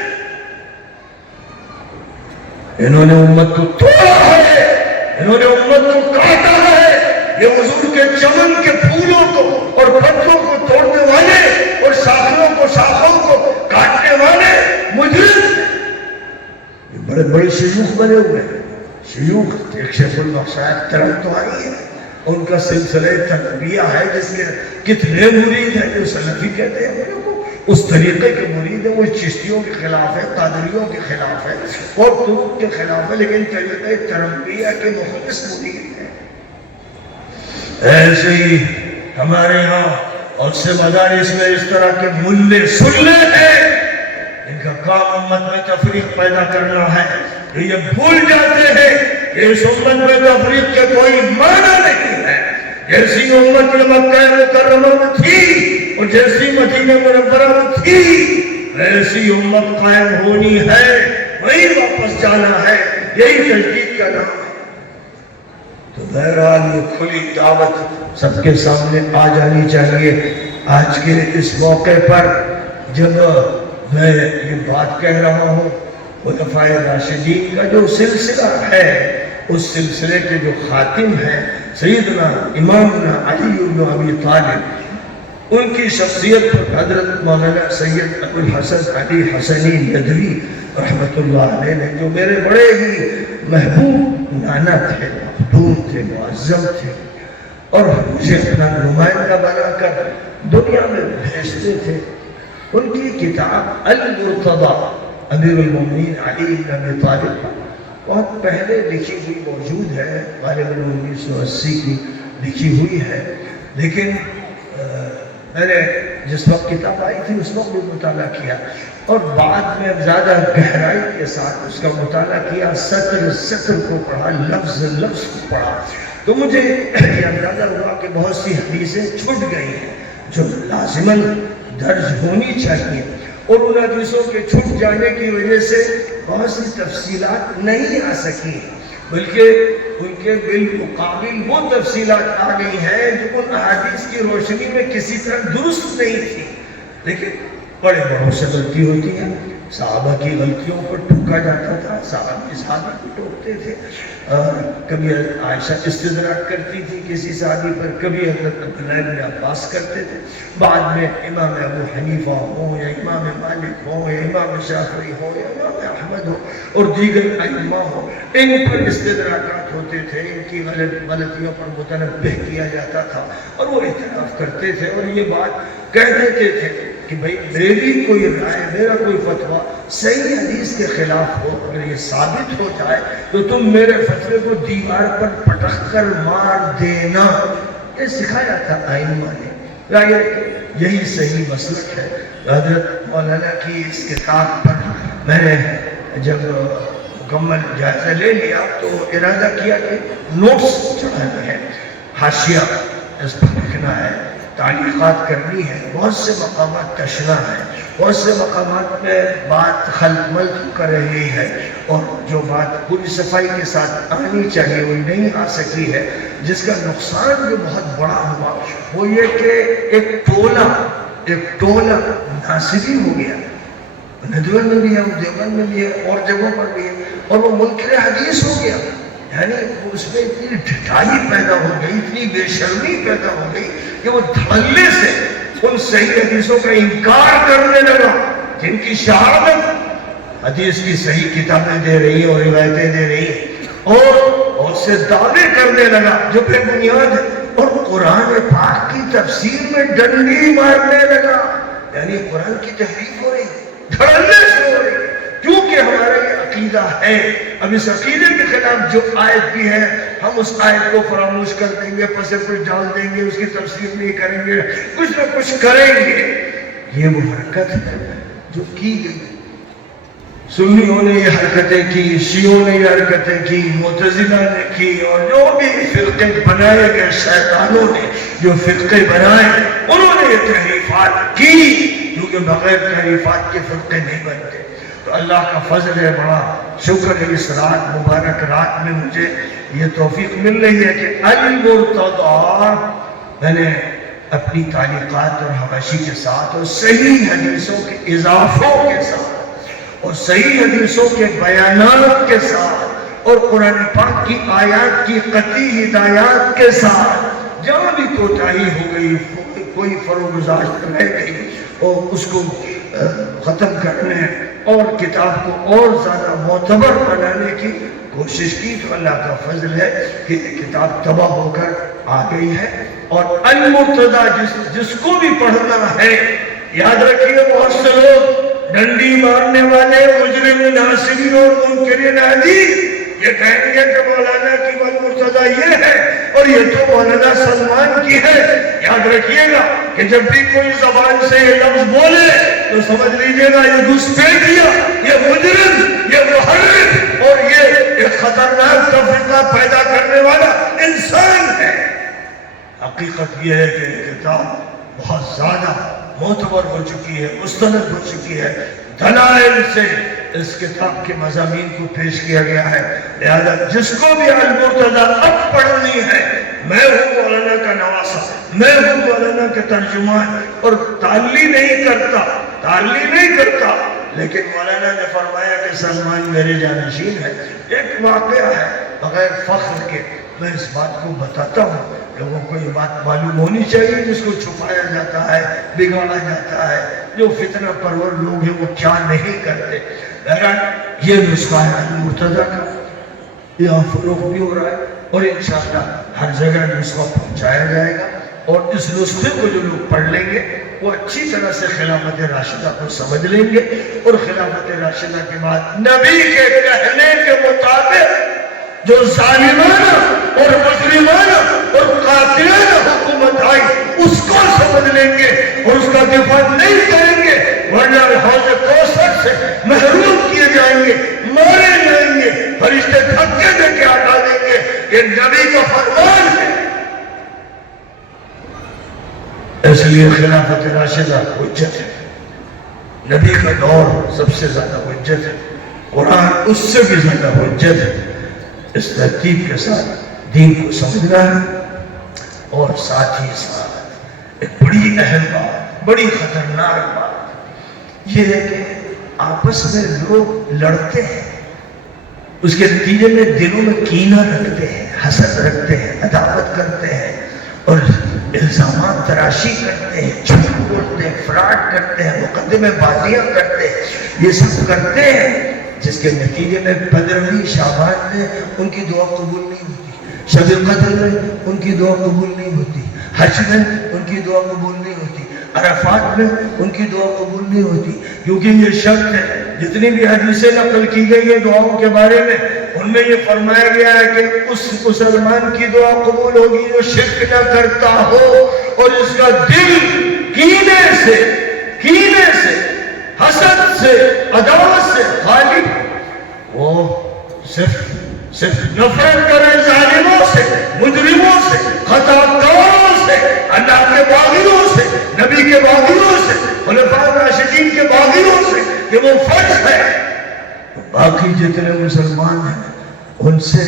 انہوں نے امت کو توڑا ہے، انہوں نے امت کو کاٹا ہے. یہ حضور کے چمن کے پھولوں کو اور پتوں کو توڑنے والے اور شاخوں کو کاٹنے والے مجرم. یہ بڑے بڑے شیوخ بنے ہوئے ہیں. شیوخ ایک شیخ المشائخ طرف تو آئی ہے، ان کا سلسلہ تربیہ ہے جس میں کتنے مرید ہیں جو سلفی کہتے ہیں میرے کو. اس طریقے کے مرید ہیں، وہ چشتیوں کے خلاف ہے، قادریوں کے خلاف ہے اور طرق کے خلاف ہے، لیکن طریقہ تربیہ کے مخلص مرید ہیں. ایسے ہی ہمارے یہاں اور سے مدارس میں اس طرح کے ملے سلے ہیں، ان کا کام امت میں تفریق پیدا کرنا ہے. یہ بھول جاتے ہیں کہ اس امت میں تفریق کے کوئی معنی نہیں ہے. جیسی امت مکہ مکرمہ میں تھی اور جیسی مدینہ منورہ میں تھی، ایسی امت قائم ہونی ہے، وہی واپس جانا ہے. یہی تجدید کا نام ہے. تو بہرحال یہ کھلی دعوت سب کے سامنے آ جانی چاہیے. آج کے اس موقع پر جب میں یہ بات کہہ رہا ہوں، خلفائے راشدین کا جو سلسلہ ہے، اس سلسلے کے جو خاتم ہیں سیدنا امامنا علی بن ابی طالب، ان کی شخصیت پر حضرت مولانا سید ابو الحسن علی حسنی ندوی رحمۃ اللہ علیہ نے، جو میرے بڑے ہی محبوب نانا تھے، مخدوم تھے، معظم تھے، اور مجھے اپنا نمائندہ بنا کر دنیا میں بھیجتے تھے. ان کی کتاب المرتضی امیر المومنین علی بن ابی طالب بہت پہلے لکھی ہوئی موجود ہے، غالباً 1980 کی لکھی ہوئی ہے. لیکن میں نے جس وقت کتاب آئی تھی اس وقت بھی مطالعہ کیا، اور بعد میں زیادہ گہرائی کے ساتھ اس کا مطالعہ کیا، سطر کو پڑھا، لفظ کو پڑھا، تو مجھے یہ اندازہ ہوا کہ بہت سی حدیثیں چھوٹ گئی ہیں جو لازماً درج ہونی چاہیے، اور ان حدیثوں کے چھوٹ جانے کی وجہ سے بہت سی تفصیلات نہیں آ سکی، بلکہ ان کے بالمقابل وہ تفصیلات آ گئی ہیں جو ان احادیث کی روشنی میں کسی طرح درست نہیں تھی. لیکن بڑے بڑوں سے غلطی ہوتی ہے. صحابہ کی غلطیوں پر ٹوکا جاتا تھا، صحابہ کو ٹوکتے تھے. کبھی عائشہ استدراک کرتی تھی کسی صحابی پر، کبھی حضرت عبداللہ بن عباس کرتے تھے. بعد میں امام ابو حنیفہ ہوں یا امام مالک ہوں یا امام شافعی ہوں یا امام احمد ہو اور دیگر ائمہ ہوں، ان پر استدراکات ہوتے تھے، ان کی غلطیوں پر متنبہ کیا جاتا تھا اور وہ اعتراف کرتے تھے اور یہ بات کہہ دیتے تھے کہ بھئی میری کوئی رائے، میرا کوئی فتویٰ صحیح حدیث کے خلاف ہو، اگر یہ ثابت ہو جائے تو تم میرے فتوے کو دیوار پر پٹخ کر مار دینا. یہ سکھایا تھا ائمہ نے. یہی صحیح مسلک ہے. حضرت مولانا کی اس کتاب پر میں نے جب مکمل جائزہ لے لیا تو ارادہ کیا کہ نوٹس چڑھانے ہیں، حاشیہ اس پر لکھنا ہے، تعلیقات کرنی ہے، بہت سے مقامات تشنا ہے، بہت سے مقامات میں بات خلط ملط کر رہی ہے اور جو بات پوری صفائی کے ساتھ آنی چاہیے وہ نہیں آ سکی ہے، جس کا نقصان جو بہت بڑا ہوا وہ یہ کہ ایک ٹولہ ناصبی ہو گیا. ندوہ میں بھی ہے، دیوبند میں بھی ہے اور جگہوں پر بھی ہے، اور وہ منکر حدیث ہو گیا. یعنی اس میں اتنی ڈھٹائی پیدا ہو گئی، اتنی بے شرمی پیدا ہو گئی کہ وہ دھڑلے سے ان صحیح حدیثوں کا انکار کرنے لگا جن کی شہادت حدیث کی صحیح کتابیں دے رہی ہیں اور روایتیں دے رہی ہیں، اور اس سے دعوے کرنے لگا جو بے بنیاد ہے، اور قرآن پاک کی تفسیر میں ڈنڈی مارنے لگا. یعنی قرآن کی تحریف ہو رہی ہے، دھڑلے سے ہو رہی ہے، کیونکہ ہمارا یہ عقیدہ ہے۔ اب اس عقیدے کے خلاف جو آیت بھی ہے ہم اس آیت کو فراموش کر دیں گے، پسے کچھ ڈال دیں گے، اس کی تفسیر نہیں کریں گے، کچھ نہ کچھ کریں گے۔ یہ وہ حرکت ہے جو کی گئی، سنیوں نے یہ حرکتیں کی، شیعوں نے یہ حرکتیں کی، معتزلہ نے کی، اور جو بھی فرقے بنائے گئے شیطانوں نے جو فرقے بنائے انہوں نے یہ تحریفات کی، کیونکہ بغیر تحریفات کے فرقے نہیں بنتے۔ تو اللہ کا فضل ہے، بڑا شکر ہے اس رات مبارک رات میں مجھے یہ توفیق مل رہی ہے کہ المرتضیٰ میں نے اپنی تعلیقات اور حواشی کے ساتھ اور صحیح حدیثوں کے اضافوں کے ساتھ اور صحیح حدیثوں کے بیانات کے ساتھ اور قرآن پاک کی آیات کی قطعی ہدایات کے ساتھ جہاں بھی کوتاہی ہو گئی، کوئی فروگزاشت رہ گئی، اور اس کو ختم کرنے اور کتاب کو اور زیادہ معتبر بنانے کی کوشش کی، تو اللہ کا فضل ہے کہ یہ کتاب تباہ ہو کر آ گئی ہے۔ اور المرتضیٰ جس کو بھی پڑھنا ہے، یاد رکھیے بہت سے لوگ ڈنڈی مارنے والے مجرم ناصرین اور منکرین حدیث یہ کہیں گے کہ مولانا کی المرتضیٰ یہ ہے اور یہ تو مولانا سلمان کی ہے۔ یاد رکھیے گا کہ جب بھی کوئی زبان سے یہ لفظ بولے تو سمجھ لیجئے گا یہ گھسپیٹیا، یہ مجرم، یہ محرف اور یہ ایک خطرناک تفرقہ پیدا کرنے والا انسان ہے۔ حقیقت یہ ہے کہ یہ کتاب بہت زیادہ معتبر ہو چکی ہے، مستند ہو چکی ہے، دلائل سے اس کتاب کے مضامین کو پیش کیا گیا ہے۔ لہذا جس کو بھی المرتضیٰ اب پڑھنی ہے، میں ہوں مولانا کا نواسہ، میں ہوں مولانا کے ترجمان، اور تعلی نہیں کرتا، لیکن مولانا نے فرمایا کہ سلمان میرے جانشین ہے۔ ایک واقعہ ہے بغیر فخر کے میں اس بات کو بتاتا ہوں، لوگوں کو یہ بات معلوم ہونی چاہیے، جس کو چھپایا جاتا ہے، بگاڑا جاتا ہے، جو فتنہ پرور لوگ ہیں وہ کیا نہیں کرتے۔ بہرحال یہ نسخہ ہے المرتضیٰ کا، یہاں فروغ بھی ہو رہا ہے اور انشاءاللہ ہر جگہ نسخہ پہنچایا جائے گا، اور اس نسخے کو جو لوگ پڑھ لیں گے وہ اچھی طرح سے خلافت راشدہ کو سمجھ لیں گے، اور خلافت راشدہ کے بعد نبی کے کہنے کے مطابق جو ظالمانہ اور مجرمانہ اور قاتلانہ حکومت آئی اس کو سمجھ لیں گے اور اس کا دفاع نہیں کریں گے، ورنہ حوض کوثر سے محروم کیے جائیں گے، مارے جائیں گے، فرشتے دھکے دے کے ہٹا دیں گے۔ یہ نبی کا فرمان ہے، اس لیے خلافت راشدہ حجت ہے، نبی کا دور سب سے زیادہ حجت ہے، قرآن اس سے بھی زیادہ حجت ہے۔ اس ترتیب کے ساتھ دین کو سمجھنا ہے، اور ساتھ ہی ساتھ ایک بڑی اہم بات، بڑی خطرناک بات یہ ہے کہ آپس میں لوگ لڑتے ہیں، اس کے نتیجے میں دلوں میں کینہ رکھتے ہیں، حسد رکھتے ہیں، عداوت کرتے ہیں، اور الزامات تراشی کرتے ہیں، جھوٹ بولتے ہیں، فراڈ کرتے ہیں، مقدمے بازیاں کرتے ہیں، یہ سب کرتے ہیں، جس کے نتیجے میں 15ویں شعبان میں ان کی دعا قبول نہیں ہوتی، شب قدر میں ان کی دعا قبول نہیں ہوتی، حج میں ان کی دعا قبول نہیں ہوتی، عرفات میں ان کی دعا قبول نہیں ہوتی، کیونکہ یہ شرط ہے۔ جتنی بھی حدیثیں نقل کی گئی ہیں دعاؤں کے بارے میں، ان میں یہ فرمایا گیا ہے کہ اس مسلمان کی دعا قبول ہوگی جو شرک نہ کرتا ہو اور اس کا دل کینے سے حسد سے عداوت سے خالی، وہ صرف نفرت کرے ظالموں سے، مجرموں سے، خطا کاروں سے، اللہ کے باغیوں سے، نبی کے باغیوں سے، خلفاء راشدین کے باغیوں سے، کہ وہ فرض ہے۔ باقی جتنے مسلمان ہیں ان سے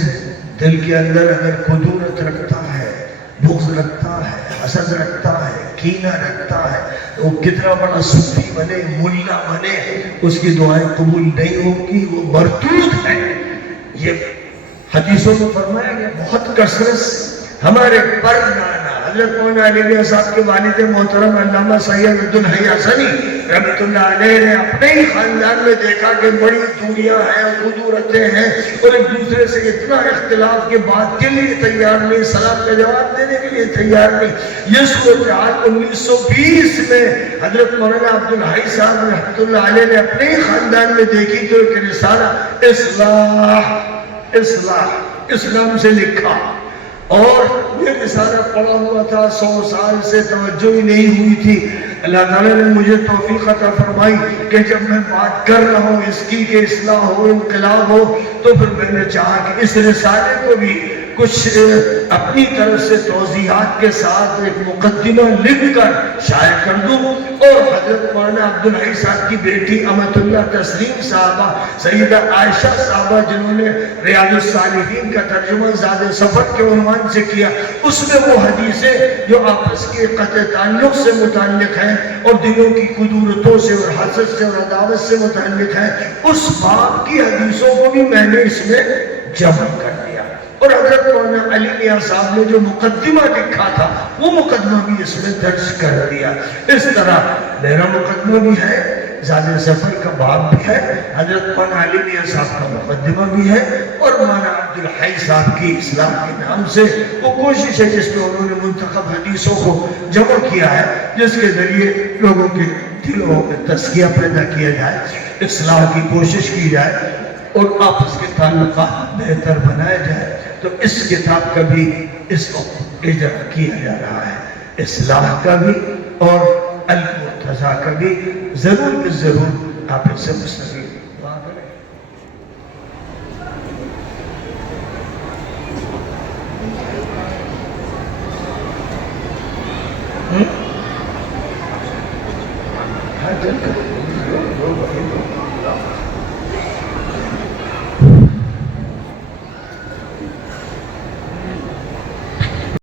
دل کے اندر اگر قدورت رکھتا ہے، بغض رکھتا ہے، حسد رکھتا ہے، کینہ رکھتا ہے، وہ کتنا بڑا صوفی بنے، ملا بنے، اس کی دعائیں قبول نہیں ہوگی، وہ مردود ہے۔ یہ حدیثوں میں فرمایا گیا بہت کثرت سے، ہمارے پر نانا، حضرت مولانا علی میاں صاحب کے والد محترم علامہ سید عبدالحی حسنی رحمۃ اللہ علیہ نے اپنے ہی خاندان میں دیکھا کہ بڑی دوریاں ہیں، خدورتیں ہیں، اور ایک دوسرے سے اتنا اختلاف کے بات کے لیے تیار نہیں، سلام کا جواب دینے کے لیے تیار نہیں۔ یہ صورتحال 1920 میں حضرت مولانا عبدالحی صاحب رحمۃ اللہ علیہ نے اپنے ہی خاندان میں دیکھی تو ایک رسالہ اصلاح اسلام سے لکھا، اور یہ رسالہ پڑھا ہوا تھا، 100 سال سے توجہ ہی نہیں ہوئی تھی۔ اللہ تعالیٰ نے مجھے توفیق عطا فرمائی کہ جب میں بات کر رہا ہوں اس کی کہ اصلاح ہو، انقلاب ہو، تو پھر میں نے چاہا کہ اس رسالے کو بھی کچھ اپنی طرف سے توضیحات کے ساتھ ایک مقدمہ لکھ کر شائع کر دوں، اور حضرت مولانا عبدالحی صاحب کی بیٹی امت اللہ تسلیم صاحبہ، سیدہ عائشہ صاحبہ جنہوں نے ریاض الصالحین کا ترجمہ زاد سفر کے عنوان سے کیا، اس میں وہ حدیثیں جو آپس کے قطع تعلق سے متعلق ہیں اور دلوں کی قدورتوں سے اور حسد سے اور عداوت سے متعلق ہیں، اس باب کی حدیثوں کو بھی میں نے اس میں جمع کر دیا، اور حضرت مولانا علی میاں صاحب نے جو مقدمہ لکھا تھا وہ مقدمہ بھی اس میں درج کر دیا۔ اس طرح میرا مقدمہ بھی ہے، زاد سفر کا باب بھی ہے، حضرت مولانا علی میاں صاحب کا مقدمہ بھی ہے، اور مولانا عبدالحی صاحب کی اصلاح کے نام سے وہ کوشش ہے جس میں انہوں نے منتخب حدیثوں کو جمع کیا ہے، جس کے ذریعے لوگوں کے دلوں میں تزکیہ پیدا کیا جائے، اصلاح کی کوشش کی جائے، اور آپس کے تعلقات بہتر بنائے جائے۔ تو اس کتاب کا بھی اس وقت اجرا کیا جا رہا ہے، اصلاح کا بھی اور المرتضیٰ کا بھی۔ ضرور آپ اس سے مستفید دعا کریں۔